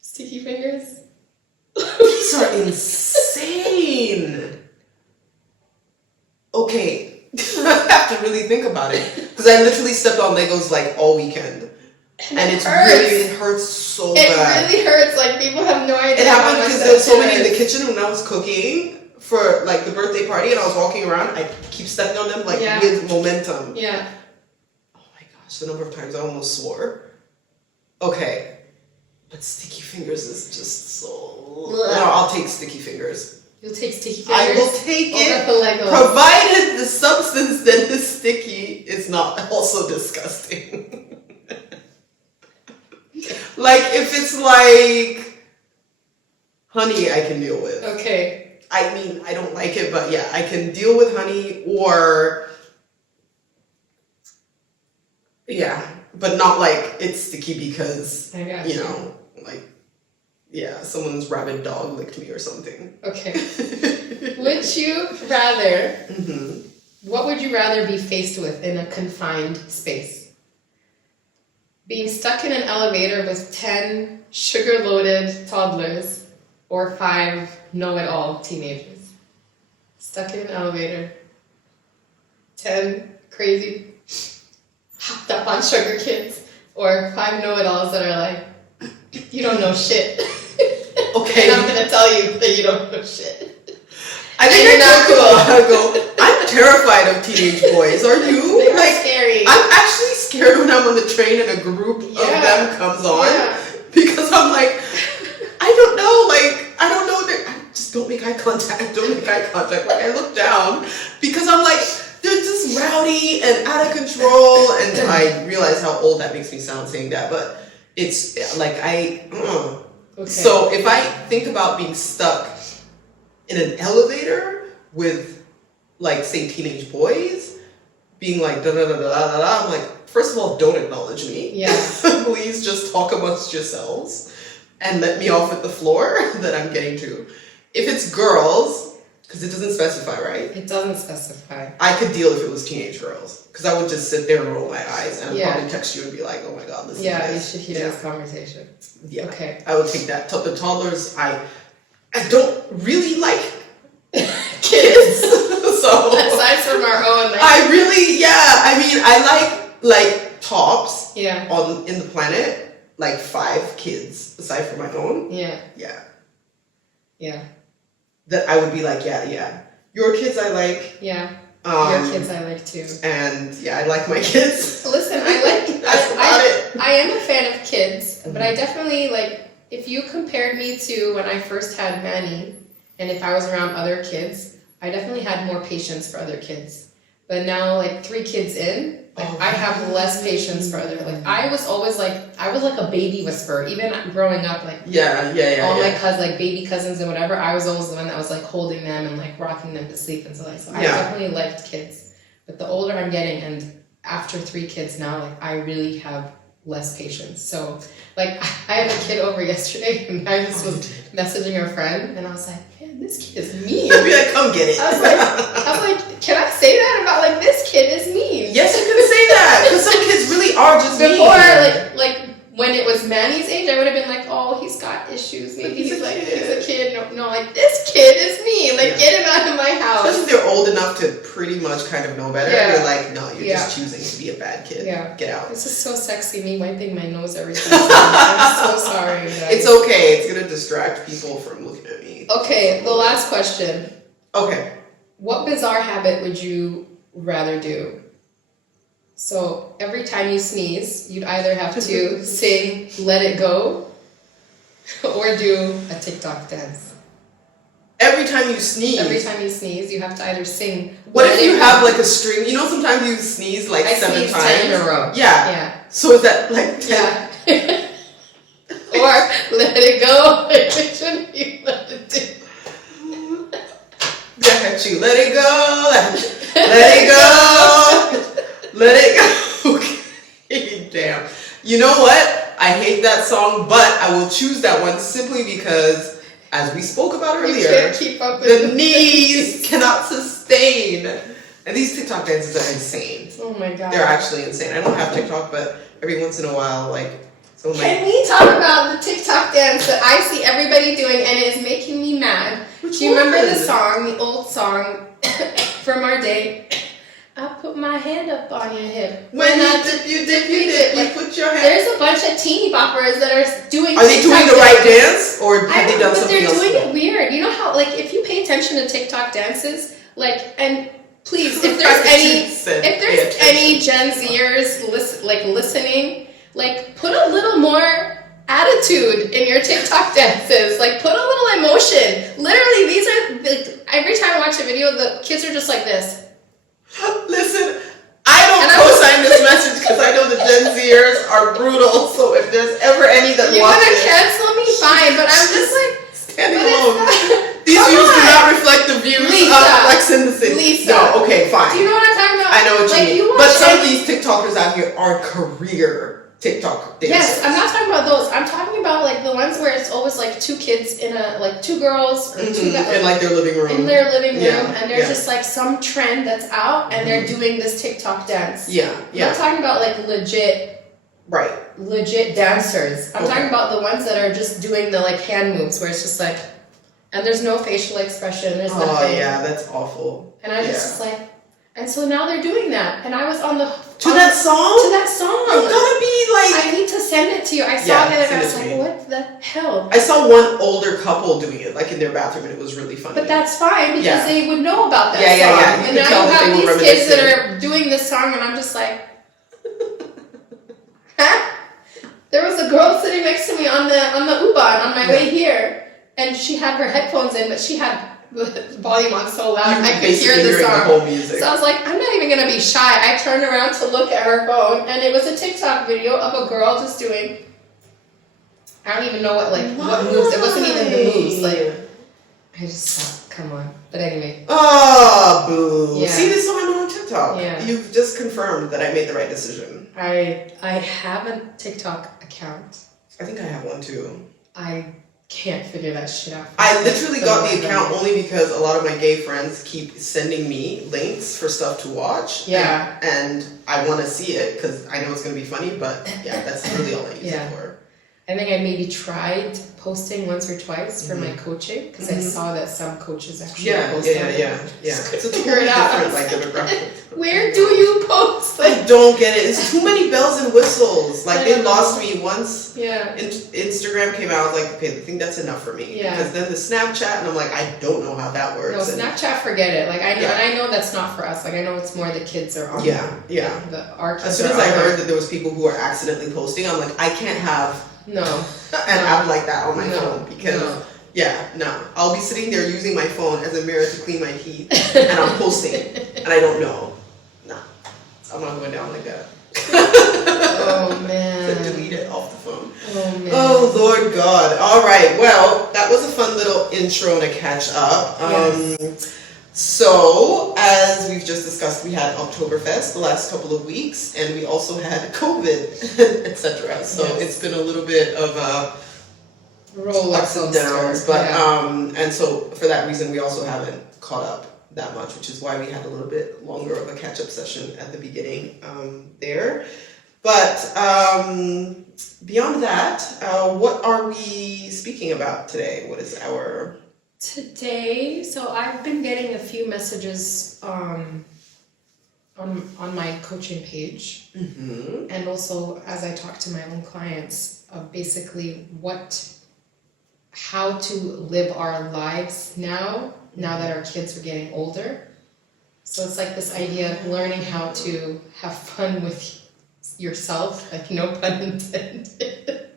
Sticky fingers? These are insane. Okay. I have to really think about it. Because I literally stepped on Legos like all weekend. And it hurts so bad. It really hurts. Like, people have no idea. It happened because there was so many in the kitchen when I was cooking for like the birthday party and I was walking around. I keep stepping on them like with momentum. Yeah. Oh my gosh, the number of times I almost swore. Okay. But sticky fingers is just so... No, I'll take sticky fingers. You'll take sticky fingers? I will take it, over the Legos. provided the substance that is sticky not also disgusting. Like, if it's like honey, I can deal with. Okay. I mean, I don't like it, but yeah, I can deal with honey or, yeah, but not like it's sticky because, you know, like, yeah, someone's rabid dog licked me or something. Okay. Would you rather, what would you rather be faced with in a confined space? Being stuck in an elevator with 10 sugar-loaded toddlers or 5 know-it-all teenagers? Stuck in an elevator. 10 crazy, hopped up on sugar kids, or 5 know-it-alls that are like, you don't know shit. Okay. And I'm gonna tell you that you don't know shit. I think you're not cool. I'm terrified of teenage boys. Are you? They are scary. I'm actually scared when I'm on the train and a group of them comes on because I'm like, I don't know. Just don't make eye contact. Don't make eye contact. Like, I look down because I'm like, they're just rowdy and out of control. And I realize how old that makes me sound saying that, but it's like Okay. So if I think about being stuck in an elevator with, like, say, teenage boys, being like, da-da-da-da-da-da, I'm like, first of all, don't acknowledge me. Yeah. Please just talk amongst yourselves and let me off at the floor that I'm getting to. If it's girls, because it doesn't specify, right? It doesn't specify. I could deal if it was teenage girls, because I would just sit there and roll my eyes and I'd probably text you and be like, oh my god, listen to this. You should hear this conversation. Yeah. Okay. I would take that. The toddlers, I don't really like kids. So aside from our own, I mean, I like tops in the planet, like 5 kids aside from my own. Yeah. That I would be like, your kids I like. Yeah. Your kids I like too. And I like my kids. Listen, I am a fan of kids, but I definitely if you compared me to when I first had Manny, and if I was around other kids, I definitely had more patience for other kids. But now, 3 kids in, I have less patience for other. I was always I was like a baby whisperer, even growing up. All my cousins, baby cousins and whatever. I was always the one that was holding them and rocking them to sleep and so I definitely liked kids. But the older I'm getting, and after 3 kids now, I really have less patience. So I had a kid over yesterday, and I just was messaging her friend, and I was like, man, this kid is mean. I'd be like, come get it. I was like, can I say that about this kid is mean? Yes, you can say that, because some kids really are just mean. Before, when it was Manny's age, I would have been like, oh, he's got issues. Maybe he's a kid. No, this kid is mean. Get him out of my house. Especially if they're old enough to pretty much kind of know better. Yeah. You're like, no, you're just choosing to be a bad kid. Yeah. Get out. This is so sexy, me wiping my nose every time. I'm so sorry, guys. It's okay. It's going to distract people from looking at me. Okay, the last question. Okay. What bizarre habit would you rather do? So every time you sneeze, you'd either have to sing Let It Go or do a TikTok dance. Every time you sneeze? Every time you sneeze, you have to either sing... What if you have a string? You know sometimes you sneeze 7 times? 10 in a row. Yeah. So is that 10? Yeah. Or Let It Go. Which one do you let it do? Let it go. Let it go. Let it go. Okay, damn. You know what? I hate that song, but I will choose that one simply because, as we spoke about earlier, you can't keep up with the knees cannot sustain. And these TikTok dances are insane. Oh my god. They're actually insane. I don't have TikTok, but every once in a while, Can we talk about the TikTok dance that I see everybody doing and it is making me mad? Do you remember the song, the old song from our day? I put my hand up on your hip. When I dip, you dip, you dip, you put your hand. There's a bunch of teeny boppers that are doing. Are they doing the right dance, or have they done something else? But they're doing it weird. You know how, if you pay attention to TikTok dances, and please, if there's any Gen Zers listening, put a little more attitude in your TikTok dances. Put a little emotion. Literally, these are every time I watch a video, the kids are just like this. Listen, I don't co-sign sign this message because I know the Gen Zers are brutal. So if there's ever any that you watch want to it, cancel me? Fine, but I'm just like standing alone. These views do not reflect the views Lisa, of Lex in the City. Lisa. No, okay, fine. Do you know what I'm talking about? I know what you mean. You But some of these TikTokers out here are career TikTok dancers. Yes, I'm not talking about those. I'm talking about like the ones where it's always like two kids in a like two girls or two guys in like their living room. In their living room, Yeah, and there's just like some trend that's out, and they're doing this TikTok dance. Yeah, yeah. I'm not talking about like legit dancers. I'm talking about the ones that are just doing the like hand moves where it's just like, and there's no facial expression. There's nothing. Oh yeah, that's awful. And I just like, and so now they're doing that, and I was on the that song. To that song. You gotta be like. I need to send it to you. I saw it and I was like, what the hell? I saw one older couple doing it, like in their bathroom, and it was really funny. But that's fine because they would know about that song. Yeah. And now you have these kids that are doing this song, and I'm just like, huh? There was a girl sitting next to me on the U-Bahn on my way here, and she had her headphones in, but she had the volume on so loud I could hear the song. The whole music. So I was like, I'm not even gonna be shy. I turned around to look at her phone, and it was a TikTok video of a girl just doing. I don't even know what moves. It wasn't even the moves. Like, I just thought, come on. But anyway. Oh, boo! Yeah. See, this is why I'm on TikTok. Yeah. You've just confirmed that I made the right decision. I have a TikTok account. I think I have one too. I can't figure that shit out. I literally got the account only because a lot of my gay friends keep sending me links for stuff to watch. Yeah. And I want to see it because I know it's going to be funny, but yeah, that's really all I use it for. I think I maybe tried posting once or twice for my coaching because I saw that some coaches actually post on it. Yeah. It's a figure it out. different like demographic. Where do you post? I don't get it. It's too many bells and whistles. Like they lost me once. Yeah. Instagram came out. I was like, okay, I think that's enough for me. Yeah. Because then the Snapchat, and I'm like, I don't know how that works. No, Snapchat, forget it. Like I know, and I know that's not for us. Like I know it's more the kids are on. Yeah. Our kids as soon as I heard that there was people who were accidentally posting, I'm like, I can't have an app like that on my phone because. Yeah, no. I'll be sitting there using my phone as a mirror to clean my teeth, and I'm posting, and I don't know. No, I'm not going down like that. Oh man. To delete it off the phone. Oh man. Oh Lord God. All right. Well, that was a fun little intro and a catch up. So, as we've just discussed, we had Oktoberfest the last couple of weeks, and we also had COVID, etc. So it's been a little bit of a ups and downs, but and so for that reason we also haven't caught up that much, which is why we had a little bit longer of a catch-up session at the beginning there. But beyond that, what are we speaking about today? What is our today? So I've been getting a few messages on my coaching page, and also as I talk to my own clients of basically how to live our lives now that our kids are getting older. So it's like this idea of learning how to have fun with yourself, like no pun intended.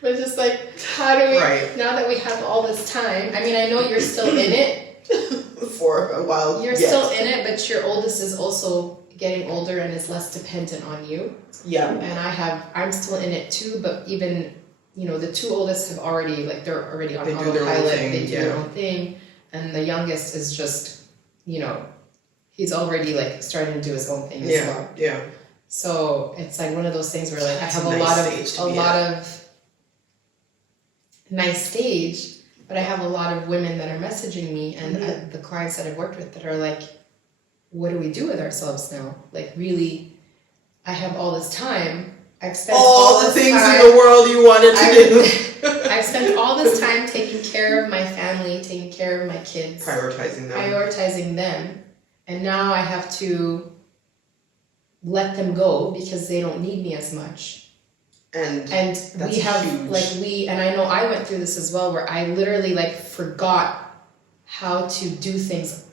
But just like, how do we, now that we have all this time, I mean, I know you're still in it. For a while. You're still in it, but your oldest is also getting older and is less dependent on you. Yeah. And I'm still in it too, but even, the two oldest have already, like, they're already on autopilot. They do their own thing. And the youngest is just, he's already, like, starting to do his own thing as well. Yeah. So it's like one of those things where, like, I have a lot of nice stage, but I have a lot of women that are messaging me and the clients that I've worked with that are like, what do we do with ourselves now? Like, really, I have all this time. I've spent all the things in the world you wanted to do. I've spent all this time taking care of my family, taking care of my kids. Prioritizing them. And now I have to let them go because they don't need me as much. And we have huge. And I know I went through this as well, where I literally forgot how to do things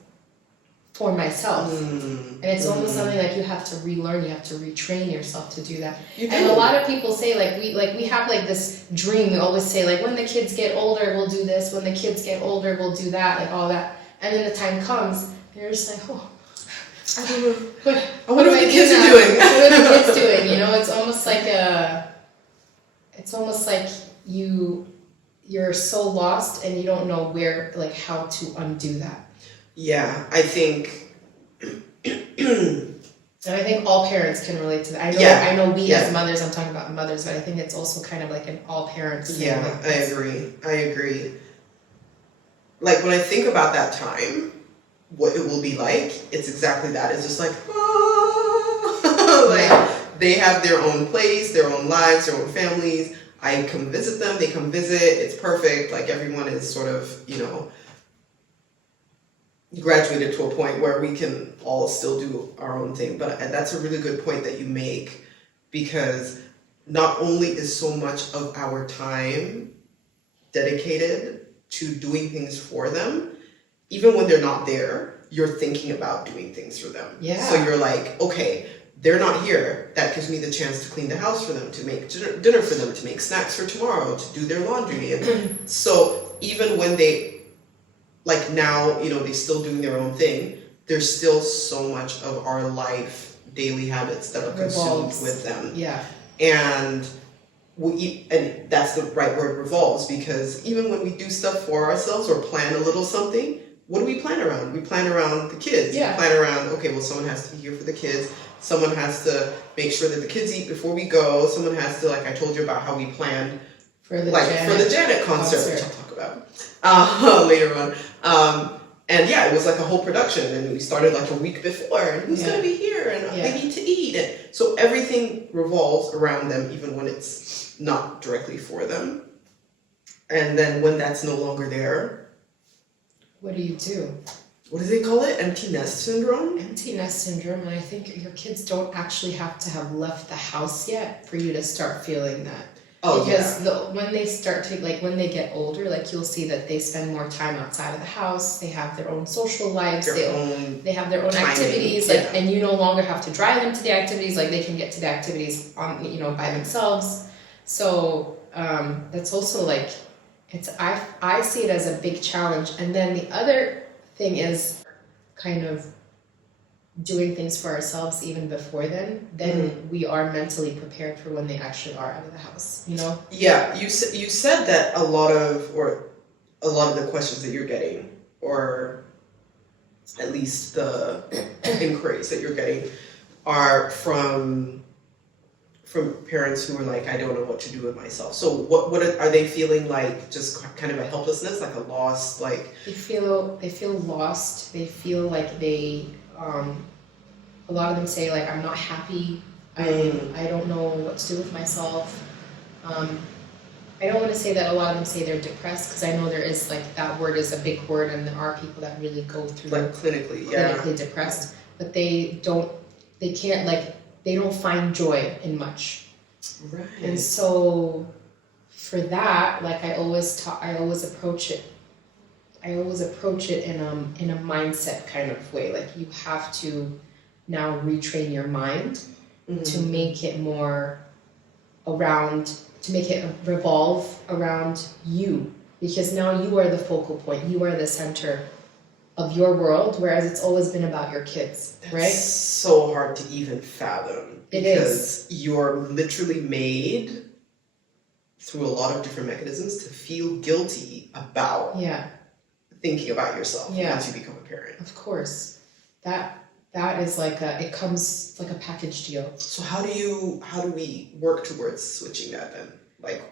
for myself. And it's almost something like you have to relearn, you have to retrain yourself to do that. And a lot of people say we have this dream. We always say when the kids get older we'll do this, when the kids get older we'll do that, all that. And then the time comes and you're just like, oh, I don't know. What, I wonder what the kids are now? doing. What are the kids doing? You know, it's almost like you're so lost and you don't know where, like, how to undo that. Yeah, I think. And I think all parents can relate to that. I know we as mothers, I'm talking about mothers, but I think it's also kind of like an all parents thing. Yeah, like I agree. Like, when I think about that time, what it will be like, it's exactly that. It's just like, they have their own place, their own lives, their own families. I come visit them, they come visit, it's perfect. Like, everyone is sort of, graduated to a point where we can all still do our own thing. But that's a really good point that you make, because not only is so much of our time dedicated to doing things for them, even when they're not there, you're thinking about doing things for them. Yeah. So you're like, okay, they're not here. That gives me the chance to clean the house for them, to make dinner for them, to make snacks for tomorrow, to do their laundry. And so even when they, like now, they're still doing their own thing, there's still so much of our life, daily habits that are consumed with them. Yeah. And and that's the right word, revolves, because even when we do stuff for ourselves or plan a little something, what do we plan around? We plan around the kids. Yeah. We plan around, okay, well, someone has to be here for the kids. Someone has to make sure that the kids eat before we go. Someone has to, like I told you about how we planned for the Janet concert, which I'll talk about later on. And yeah, it was like a whole production, and we started like a week before, and who's going to be here, and they need to eat. And so everything revolves around them, even when it's not directly for them. And then when that's no longer there, what do you do? What do they call it? Empty nest syndrome? Empty nest syndrome, and I think your kids don't actually have to have left the house yet for you to start feeling that. Oh, because when they start to, like, when they get older, like, you'll see that they spend more time outside of the house. They have their own social lives. They have their own activities. Like, and you no longer have to drive them to the activities. Like, they can get to the activities on, by themselves. So that's also like, I see it as a big challenge. And then the other thing is kind of doing things for ourselves even before then we are mentally prepared for when they actually are out of the house, Yeah, you said that a lot of the questions that you're getting, or at least the inquiries that you're getting, are from parents who are like, I don't know what to do with myself. So what are they feeling like? Just kind of a helplessness, like a loss, like they feel lost. They feel like they a lot of them say, like, I'm not happy. I don't know what to do with myself. I don't want to say that a lot of them say they're depressed, because I know there is, like, that word is a big word, and there are people that really go through, like, clinically depressed, but they don't find joy in much. Right. And so for that, like, I always approach it in a mindset kind of way. Like, you have to now retrain your mind to make it more to make it revolve around you, because now you are the focal point. You are the center of your world, whereas it's always been about your kids, right? It's so hard to even fathom. It because you're literally made through a lot of different mechanisms to feel guilty about thinking about yourself once you become a parent. Of course. That is like it comes like a package deal. So how do we work towards switching that then? Like,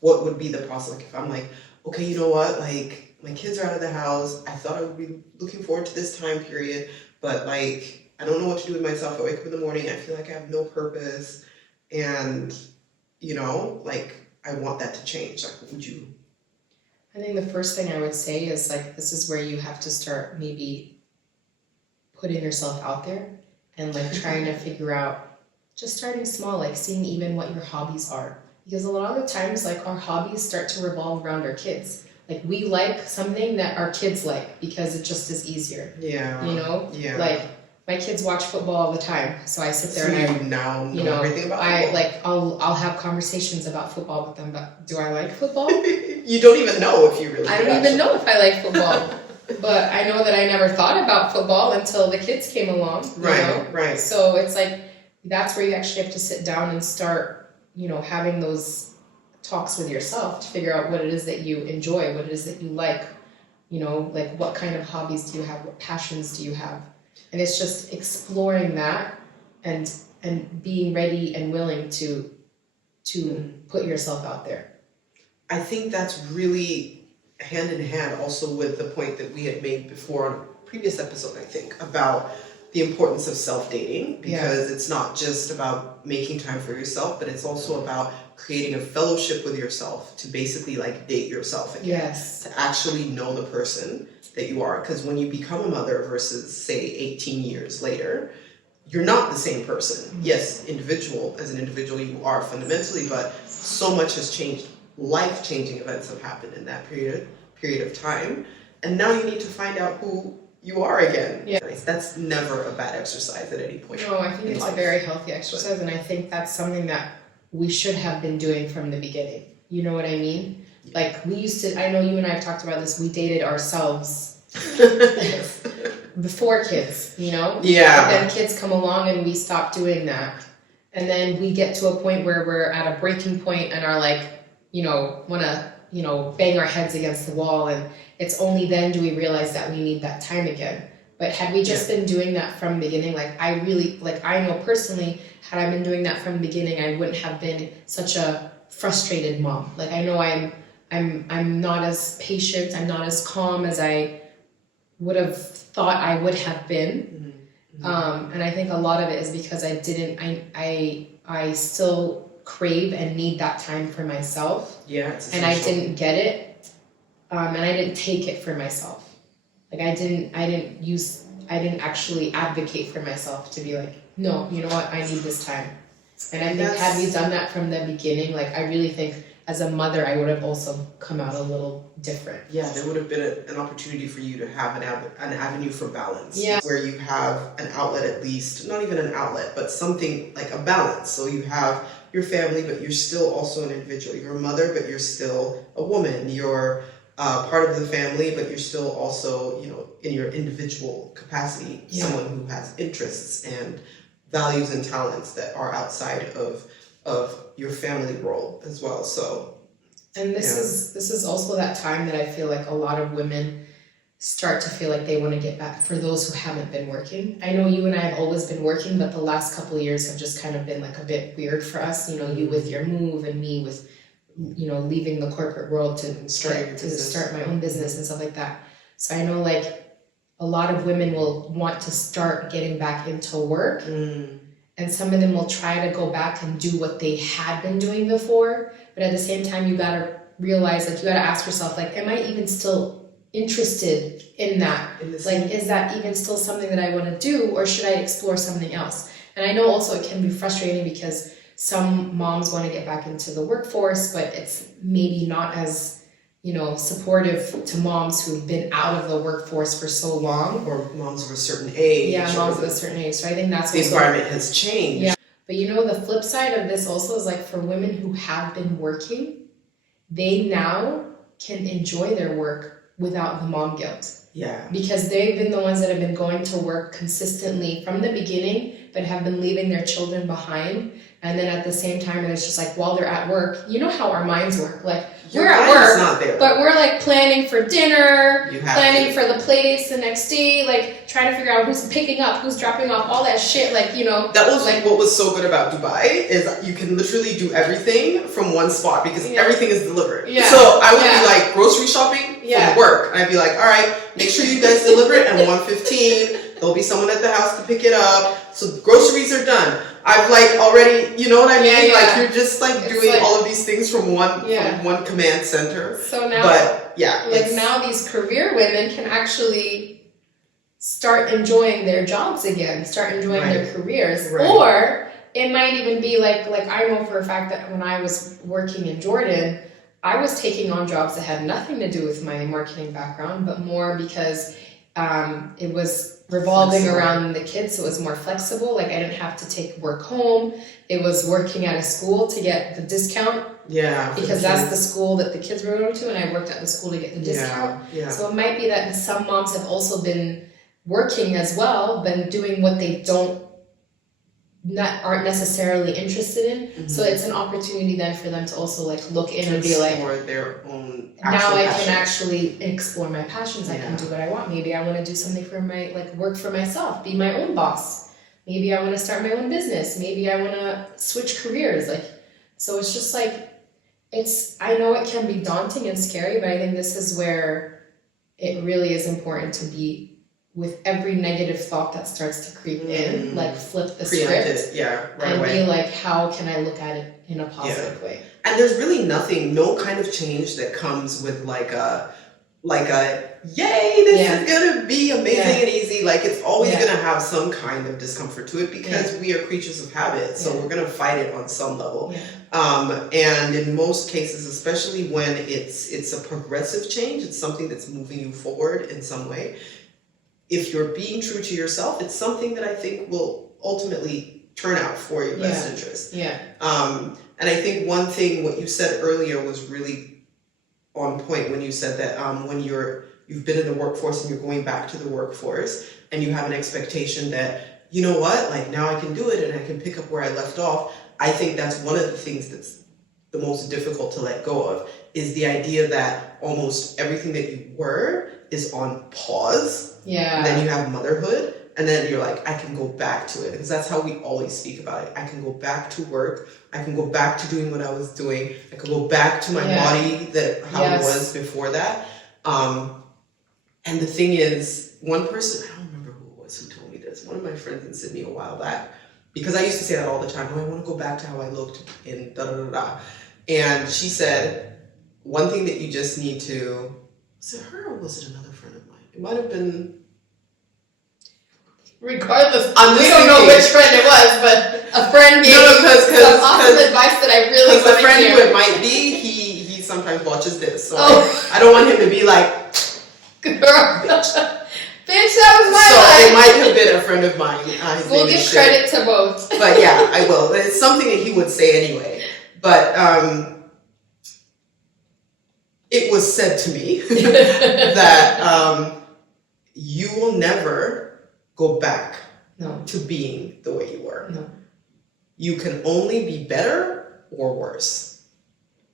what would be the process? Like, if I'm like, okay, you know what, like, my kids are out of the house, I thought I would be looking forward to this time period, but, like, I don't know what to do with myself. I wake up in the morning, I feel like I have no purpose, and, like, I want that to change. Like, what would you? I think the first thing I would say is, like, this is where you have to start maybe putting yourself out there and, like, trying to figure out, just starting small, like, seeing even what your hobbies are. Because a lot of the times, like, our hobbies start to revolve around our kids. Like, we like something that our kids like because it just is easier. Yeah. Yeah. Like, my kids watch football all the time, so I sit there and know everything about football. I'll have conversations about football with them, but do I like football? You don't even know if you really I don't even know if I like football. But I know that I never thought about football until the kids came along. Right. So it's like, that's where you actually have to sit down and start, having those talks with yourself to figure out what it is that you enjoy, what it is that you like, like what kind of hobbies do you have, what passions do you have? And it's just exploring that and being ready and willing to put yourself out there. I think that's really hand in hand also with the point that we had made before on a previous episode, I think, about the importance of self-dating, because it's not just about making time for yourself, but it's also about creating a fellowship with yourself to basically like date yourself again. Yes. To actually know the person that you are. Because when you become a mother versus, say, 18 years later, you're not the same person. Yes, as an individual you are fundamentally, but so much has changed. Life-changing events have happened in that period of time. And now you need to find out who you are again. Yeah. That's never a bad exercise at any point. No, I think it's a very healthy exercise, and I think that's something that we should have been doing from the beginning. You know what I mean? Like, I know you and I have talked about this, we dated ourselves before kids, Yeah. But then kids come along and we stop doing that. And then we get to a point where we're at a breaking point and are like, want to, bang our heads against the wall. And it's only then do we realize that we need that time again. But had we just been doing that from the beginning, I know personally, had I been doing that from the beginning, I wouldn't have been such a frustrated mom. Like, I know I'm not as patient, I'm not as calm as I would have thought I would have been. Mm-hmm. And I think a lot of it is because I still crave and need that time for myself. Yeah, it's essential. And I didn't get it. And I didn't take it for myself. Like, I didn't actually advocate for myself to be like, no, you know what, I need this time. And I think had we done that from the beginning, I really think as a mother, I would have also come out a little different. Yeah, there would have been an opportunity for you to have an avenue for balance. Yeah. Where you have an outlet, at least, not even an outlet, but something like a balance. So you have your family, but you're still also an individual. You're a mother, but you're still a woman. You're part of the family, but you're still also, in your individual capacity, someone who has interests and values and talents that are outside of your family role as well. So, and this is also that time that I feel like a lot of women start to feel like they want to get back, for those who haven't been working. I know you and I have always been working, but the last couple of years have just kind of been a bit weird for us. You with your move and me with, leaving the corporate world to start my own business and stuff like that. So I know a lot of women will want to start getting back into work. And some of them will try to go back and do what they had been doing before. But at the same time, you gotta realize, you gotta ask yourself, am I even still interested in that? Is that even still something that I wanna do, or should I explore something else? And I know also it can be frustrating because some moms wanna get back into the workforce, but it's maybe not as, supportive to moms who've been out of the workforce for so long. Or moms of a certain age. Yeah, moms of a certain age. So I think that's the environment has changed. Yeah. But the flip side of this also is for women who have been working, they now can enjoy their work without the mom guilt. Yeah. Because they've been the ones that have been going to work consistently from the beginning, but have been leaving their children behind. And then at the same time, it's just while they're at work, you know how our minds work. We're at work, not there, but we're planning for dinner, planning for the play dates the next day, trying to figure out who's picking up, who's dropping off, all that shit. That was what was so good about Dubai is you can literally do everything from one spot because everything is delivered. Yeah. So I would be grocery shopping from work, and I'd be all right, make sure you guys deliver it at 1:15. There'll be someone at the house to pick it up. So groceries are done. I've already, you know what I mean? Yeah. You're just doing all of these things from one command center. So now, now these career women can actually start enjoying their jobs again, start enjoying their careers. Right. Or it might even be I know for a fact that when I was working in Jordan, I was taking on jobs that had nothing to do with my marketing background, but more because it was revolving around the kids, so it was more flexible. I didn't have to take work home. It was working at a school to get the discount Yeah. for because the that's kids. the school that the kids were going to, and I worked at the school to get the discount. Yeah. So it might be that some moms have also been working as well, been doing what they aren't necessarily interested in. So it's an opportunity then for them to also like look in and be like, explore their own now I passion. can actually explore my passions. I can Yeah. do what I want. Maybe I want to do something for my, like, work for myself, be my own boss. Maybe I want to start my own business. Maybe I want to switch careers. Like, so it's just like, I know it can be daunting and scary, but I think this is where it really is important to be with every negative thought that starts to creep in, like flip the Preempted, script right and away. be like, how can I look at it in a positive way? And there's really no kind of change that comes with like a yay, this is gonna be amazing and easy. Like it's always gonna have some kind of discomfort to it because we are creatures of habit, so we're gonna fight it on some level. And in most cases, especially when it's a progressive change, it's something that's moving you forward in some way. If you're being true to yourself, it's something that I think will ultimately turn out for your best interest. And I think one thing, what you said earlier was really on point when you said that when you've been in the workforce and you're going back to the workforce and you have an expectation that, you know what, like now I can do it and I can pick up where I left off. I think that's one of the things that's the most difficult to let go of, is the idea that almost everything that you were is on pause. And then you have motherhood, and then you're like, I can go back to it. Because that's how we always speak about it. I can go back to work. I can go back to doing what I was doing. I can go back to my body, how it was before that. And the thing is, one person, I don't remember who it was who told me this, one of my friends in Sydney a while back, because I used to say that all the time, I want to go back to how I looked in da-da-da-da. And she said, one thing that you just need to, was it her or was it another friend of mine? It might have been. Regardless, we don't know which friend it was, but a friend gave me some awesome advice that I really want to hear. The friend who it might be, he sometimes watches this, so I don't want him to be like, girl, bitch, that was my so life. it might have been a friend of mine. We'll give credit to both. But yeah, I will. It's something that he would say anyway. But it was said to me that you will never go back to being the way you were. You can only be better or worse.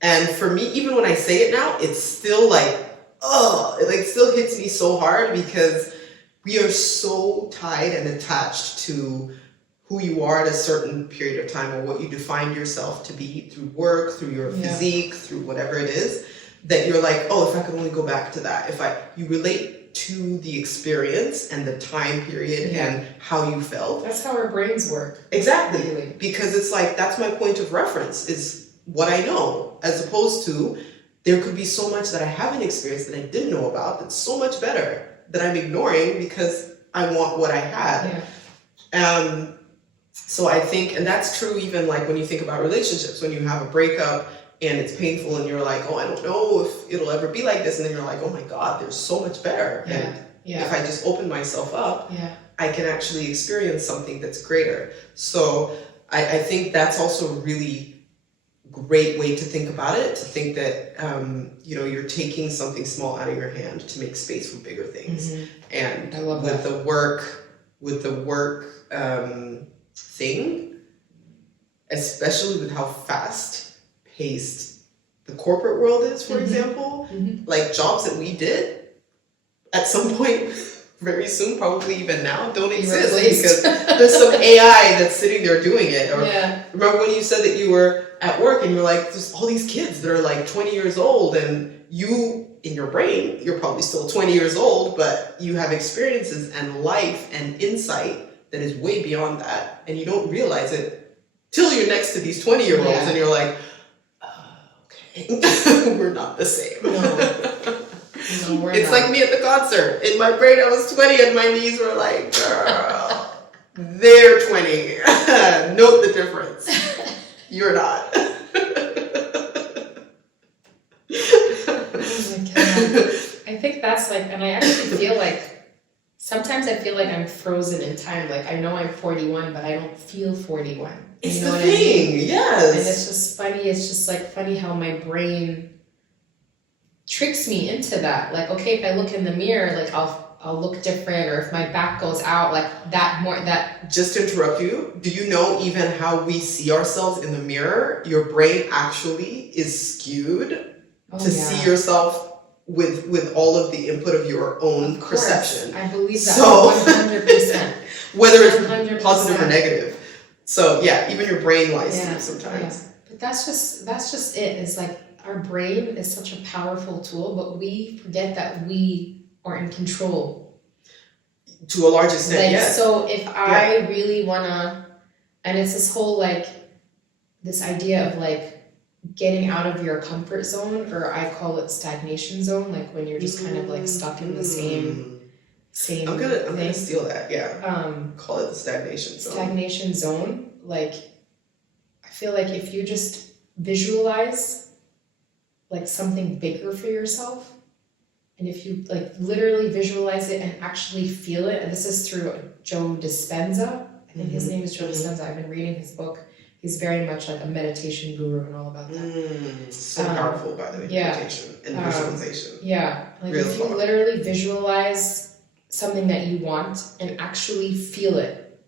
And for me, even when I say it now, it's still like, it like still hits me so hard because we are so tied and attached to who you are at a certain period of time or what you defined yourself to be through work, through your physique, through whatever it is, that you're like, if I could only go back to that. You relate to the experience and the time period and how you felt. That's how our brains work. Exactly. Really. Because it's like, that's my point of reference, is what I know, as opposed to there could be so much that I haven't experienced that I didn't know about that's so much better that I'm ignoring because I want what I had. So I think, and that's true even like when you think about relationships, when you have a breakup and it's painful and you're like, I don't know if it'll ever be like this. And then you're like, oh my God, there's so much better. And if I just open myself up, I can actually experience something that's greater. So I think that's also a really great way to think about it, to think that, you're taking something small out of your hand to make space for bigger things. And I love with the work thing, especially with how fast paced the corporate world is, for example, like jobs that we did at some point very soon, probably even now, don't exist because there's some AI that's sitting there doing it. Or remember when you said that you were at work and you're like, there's all these kids that are like 20 years old and you, in your brain, you're probably still 20 years old, but you have experiences and life and insight that is way beyond that. And you don't realize it till you're next to these 20-year-olds and you're like, okay, we're not the same. No, it's like me at the concert. In my brain, I was 20 and my knees were like, girl, they're 20. Note the difference. You're not. I think that's like, and I actually feel like Sometimes I feel like I'm frozen in time. Like I know I'm 41, but I don't feel 41. It's You know the what thing, I mean? yes. And it's just funny. It's just like funny how my brain tricks me into that. Like, okay, if I look in the mirror, like I'll look different, or if my back goes out, like that. Just to interrupt you, do you know even how we see ourselves in the mirror? Your brain actually is skewed to see yourself with all of the input of your own perception. I believe that. So 100%. whether it's 100%. positive or negative. So yeah, even your brain lies to you sometimes. Yeah. But that's just it. It's like our brain is such a powerful tool, but we forget that we are in control. To a large extent, like, yes. So if I really wanna, and it's this whole like this idea of like getting out of your comfort zone, or I call it stagnation zone, like when you're just kind of like stuck in the same I'm gonna steal that, yeah. Call it the stagnation zone. Stagnation zone, like I feel like if you just visualize like something bigger for yourself, and if you like literally visualize it and actually feel it, and this is through Joe Dispenza, I think his name is Joe Dispenza, I've been reading his book. He's very much like a meditation guru and all about that. So powerful, by the way, meditation and visualization. Yeah, like Real if you talk. literally visualize something that you want and actually feel it.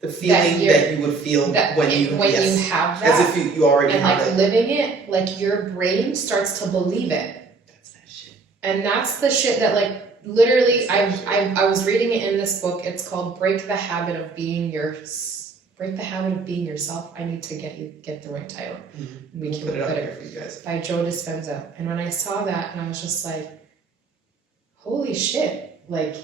The feeling that you would feel when you have that. As if you already and have like it. living it, like your brain starts to believe it. That's that shit. And that's the shit that like literally I was reading it in this book. It's called Break the Habit of Being Yourself. I need to get the right title. We can put it up here for you guys. By Joe Dispenza. And when I saw that, and I was just like, holy shit. Like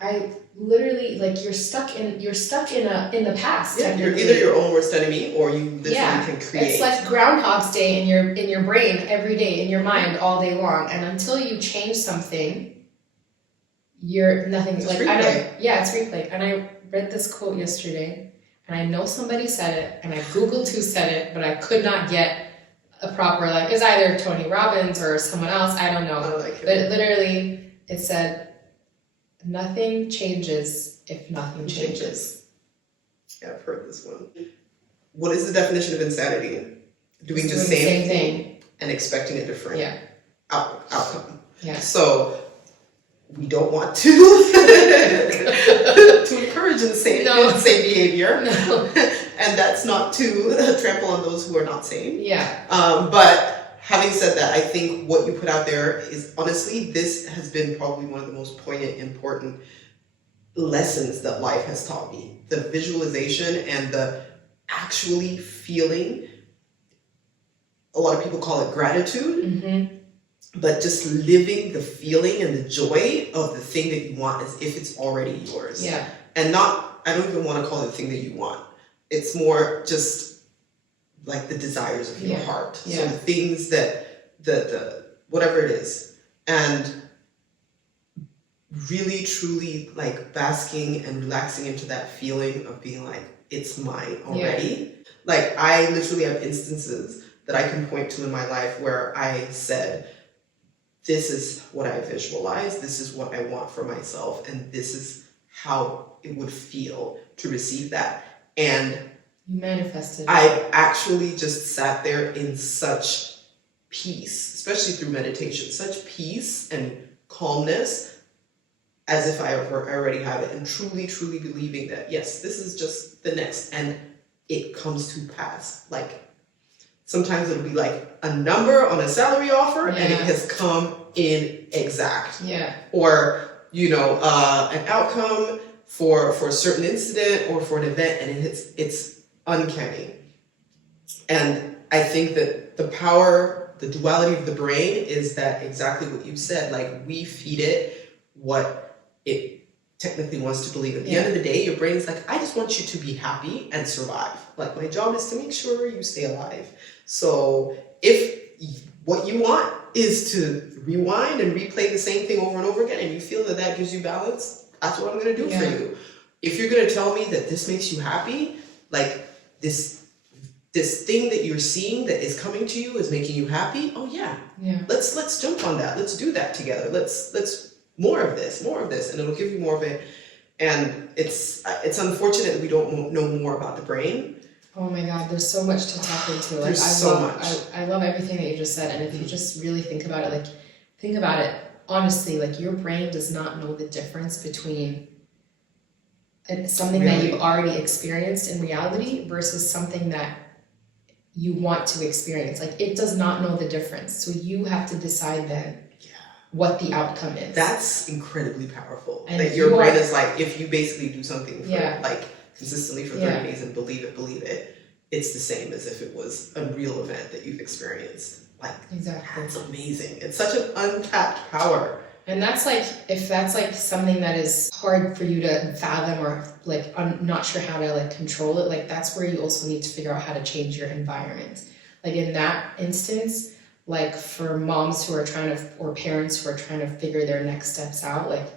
I literally like you're stuck in the past. Yeah, you're either your own worst enemy or you literally can create. It's like Groundhog's Day in your brain every day, in your mind all day long. And until you change something, you're nothing. It's like replay. It's replay. And I read this quote yesterday, and I know somebody said it, and I googled who said it, but I could not get a proper like. It's either Tony Robbins or someone else. I don't know. But literally, it said, "Nothing changes if nothing changes." Yeah, I've heard this one. What is the definition of insanity? Doing the Doing same thing and expecting a different outcome. Yeah. So we don't want to to encourage insane behavior. No. And that's not to trample on those who are not sane. Yeah. But having said that, I think what you put out there is honestly, this has been probably one of the most poignant, important lessons that life has taught me. The visualization and the actually feeling. A lot of people call it gratitude, but just living the feeling and the joy of the thing that you want as if it's already yours. Yeah. And I don't even want to call it the thing that you want. It's more just like the desires of your heart. Yeah. So the things that, the whatever it is. And really, truly like basking and relaxing into that feeling of being like, it's mine already. Yeah. Like I literally have instances that I can point to in my life where I said, this is what I visualize, this is what I want for myself, and this is how it would feel to receive that. And you manifested. I've actually just sat there in such peace, especially through meditation, such peace and calmness as if I already have it, and truly, truly believing that, yes, this is just the next, and it comes to pass. Like, sometimes it'll be like a number on a salary offer, and it has come in exact. Yeah. Or, an outcome for a certain incident or for an event, and it's uncanny. And I think that the power, the duality of the brain is that exactly what you said. Like, we feed it what it technically wants to believe. At the end of the day, your brain's like, I just want you to be happy and survive. Like, my job is to make sure you stay alive. So if what you want is to rewind and replay the same thing over and over again, and you feel that gives you balance, that's what I'm going to do for you. If you're going to tell me that this makes you happy, like this thing that you're seeing that is coming to you is making you happy, let's jump on that. Let's do that together. Let's more of this, and it'll give you more of it. And it's unfortunate that we don't know more about the brain. Oh my God, there's so much to tap into. Like, There's so much. I love everything that you just said. And if you just really think about it, honestly, like your brain does not know the difference between something that you've already experienced in reality versus something that you want to experience. Like it does not know the difference. So you have to decide then what the outcome is. That's incredibly powerful. And that your brain is like, if you basically do something for like consistently for 30 days and believe it, it's the same as if it was a real event that you've experienced. Like, exactly. That's amazing. It's such an untapped power. And that's like, if that's like something that is hard for you to fathom or like, I'm not sure how to like control it, like that's where you also need to figure out how to change your environment. Like in that instance, like for moms who are trying to, or parents who are trying to figure their next steps out, like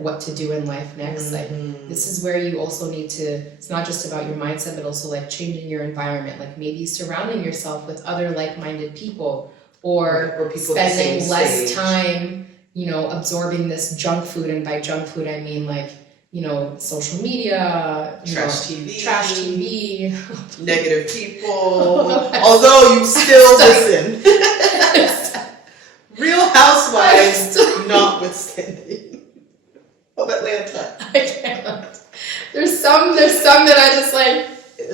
what to do in life next, like this is where you also need to, it's not just about your mindset, but also like changing your environment, like maybe surrounding yourself with other like-minded people or people spending less time, you know, absorbing this junk food. And by junk food, I mean like, you know, social media, trash TV, negative people, although you still listen. Real Housewives notwithstanding. Of Atlanta. I can't. There's some that I just like.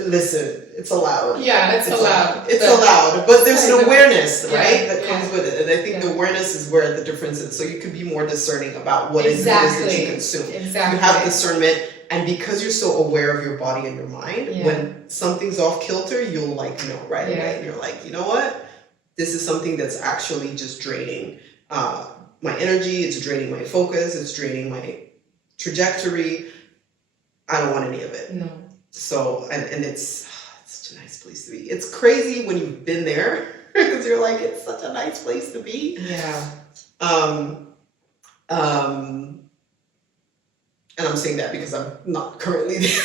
Listen, it's allowed. Yeah, it's allowed. It's allowed, but there's an awareness, right, that comes with it, and I think the awareness is where the difference is. So you can be more discerning about what it is that you consume. Exactly. You have discernment, and because you're so aware of your body and your mind, when something's off kilter, you'll like know right away, and you're like, you know what, this is something that's actually just draining my energy. It's draining my focus. It's draining my trajectory. I don't want any of it. No. So, and it's such a nice place to be. It's crazy when you've been there because you're like, it's such a nice place to be. Yeah. And I'm saying that because I'm not currently there.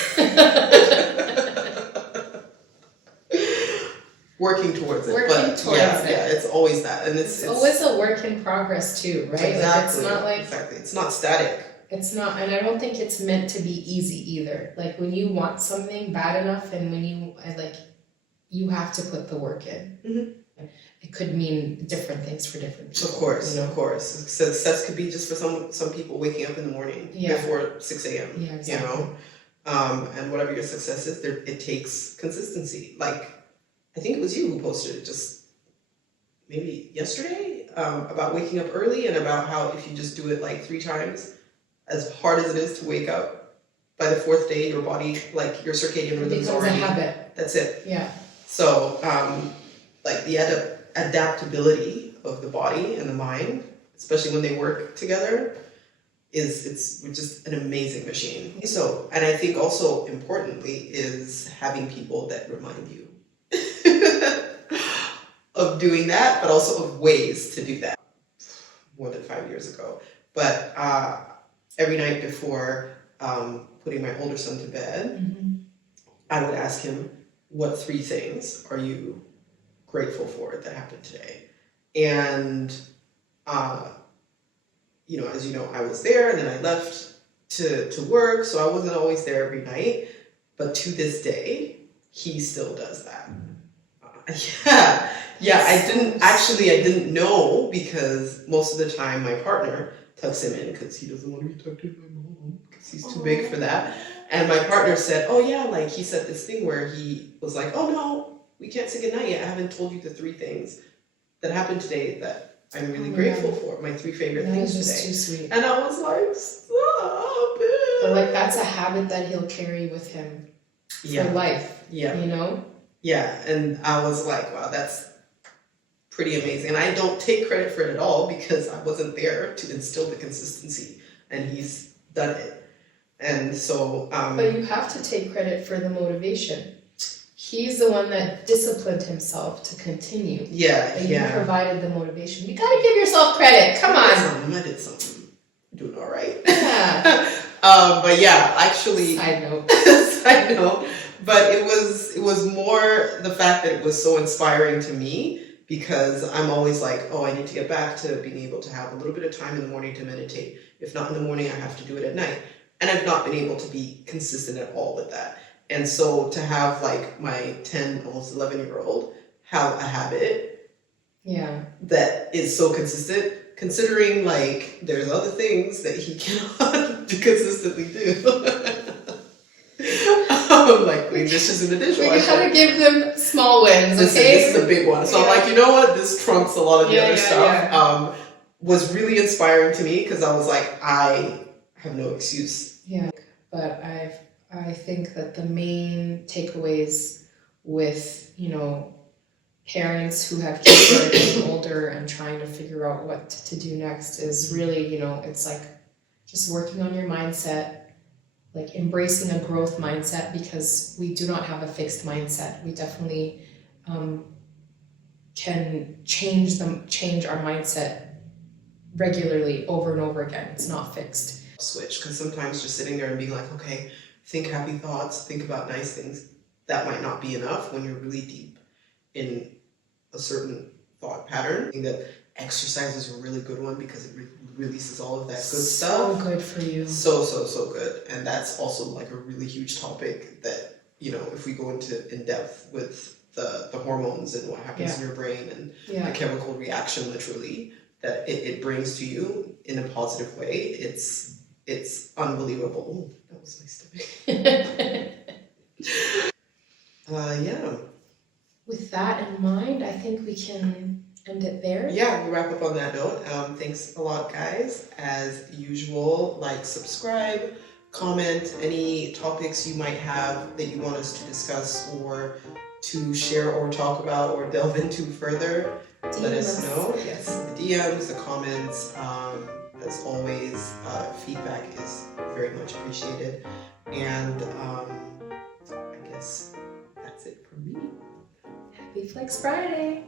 Working towards it. Yeah, it's always that. And it's always a work in progress too, right? Exactly. Like it's not like... Exactly. It's not static. It's not, and I don't think it's meant to be easy either. Like when you want something bad enough and when you have to put the work in. Mm-hmm. It could mean different things for different people. Of course, you know? Of course. Success could be just for some people waking up in the morning before 6 a.m. Yeah, exactly. You know? And whatever your success is, it takes consistency. Like, I think it was you who posted it just maybe yesterday about waking up early and about how if you just do it like 3 times, as hard as it is to wake up, by the 4th day, your body, like your circadian rhythm is already... a habit. That's it. Yeah. So, like the adaptability of the body and the mind, especially when they work together, it's just an amazing machine. So, and I think also importantly is having people that remind you of doing that, but also of ways to do that. More than 5 years ago. But every night before putting my older son to bed, I would ask him, what 3 things are you grateful for that happened today? And, you know, as you know, I was there and then I left to work, so I wasn't always there every night. But to this day, he still does that. I didn't know because most of the time my partner tucks him in because he doesn't want to be tucked in by mom because he's too big for that. And my partner said, oh yeah, like he said this thing where he was like, oh no, we can't say goodnight yet. I haven't told you the 3 things that happened today that I'm really grateful for. My 3 favorite things today. That was just too sweet. And I was like, stop it. But like that's a habit that he'll carry with him for life. Yeah. You know? Yeah. And I was like, wow, that's pretty amazing. And I don't take credit for it at all because I wasn't there to instill the consistency and he's done it. And so... but you have to take credit for the motivation. He's the one that disciplined himself to continue. Yeah, You provided the motivation. You gotta give yourself credit. Come on. I did something. I'm doing all right. Yeah. But yeah, actually... Side note. Side note. But it was more the fact that it was so inspiring to me because I'm always like, oh, I need to get back to being able to have a little bit of time in the morning to meditate. If not in the morning, I have to do it at night. And I've not been able to be consistent at all with that. And so to have like my 10, almost 11-year-old have a habit that is so consistent, considering like there's other things that he cannot consistently do. Like clean dishes in the dishwasher. We gotta give them small wins, okay? This is a big one. So I'm like, you know what? This trumps a lot of the other stuff. Was really inspiring to me because I was like, I have no excuse. Yeah, but I think that the main takeaways with, you know, parents who have kids that are getting older and trying to figure out what to do next is really, you know, it's like just working on your mindset, like embracing a growth mindset, because we do not have a fixed mindset. We definitely can change our mindset regularly over and over again. It's not fixed. Switch, because sometimes just sitting there and being like, okay, think happy thoughts, think about nice things, that might not be enough when you're really deep in a certain thought pattern. I think that exercise is a really good one because it releases all of that good stuff. So good for you. So good. And that's also like a really huge topic that, you know, if we go into in depth with the hormones and what happens in your brain and the chemical reaction literally that it brings to you in a positive way, it's unbelievable. That was nice to me. With that in mind, I think we can end it there. Yeah, we'll wrap up on that note. Thanks a lot, guys. As usual, like, subscribe, comment any topics you might have that you want us to discuss or to share or talk about or delve into further. DMs. Let us know. Yes, the DMs, the comments. As always, feedback is very much appreciated. And I guess that's it for me. Happy Flex Friday!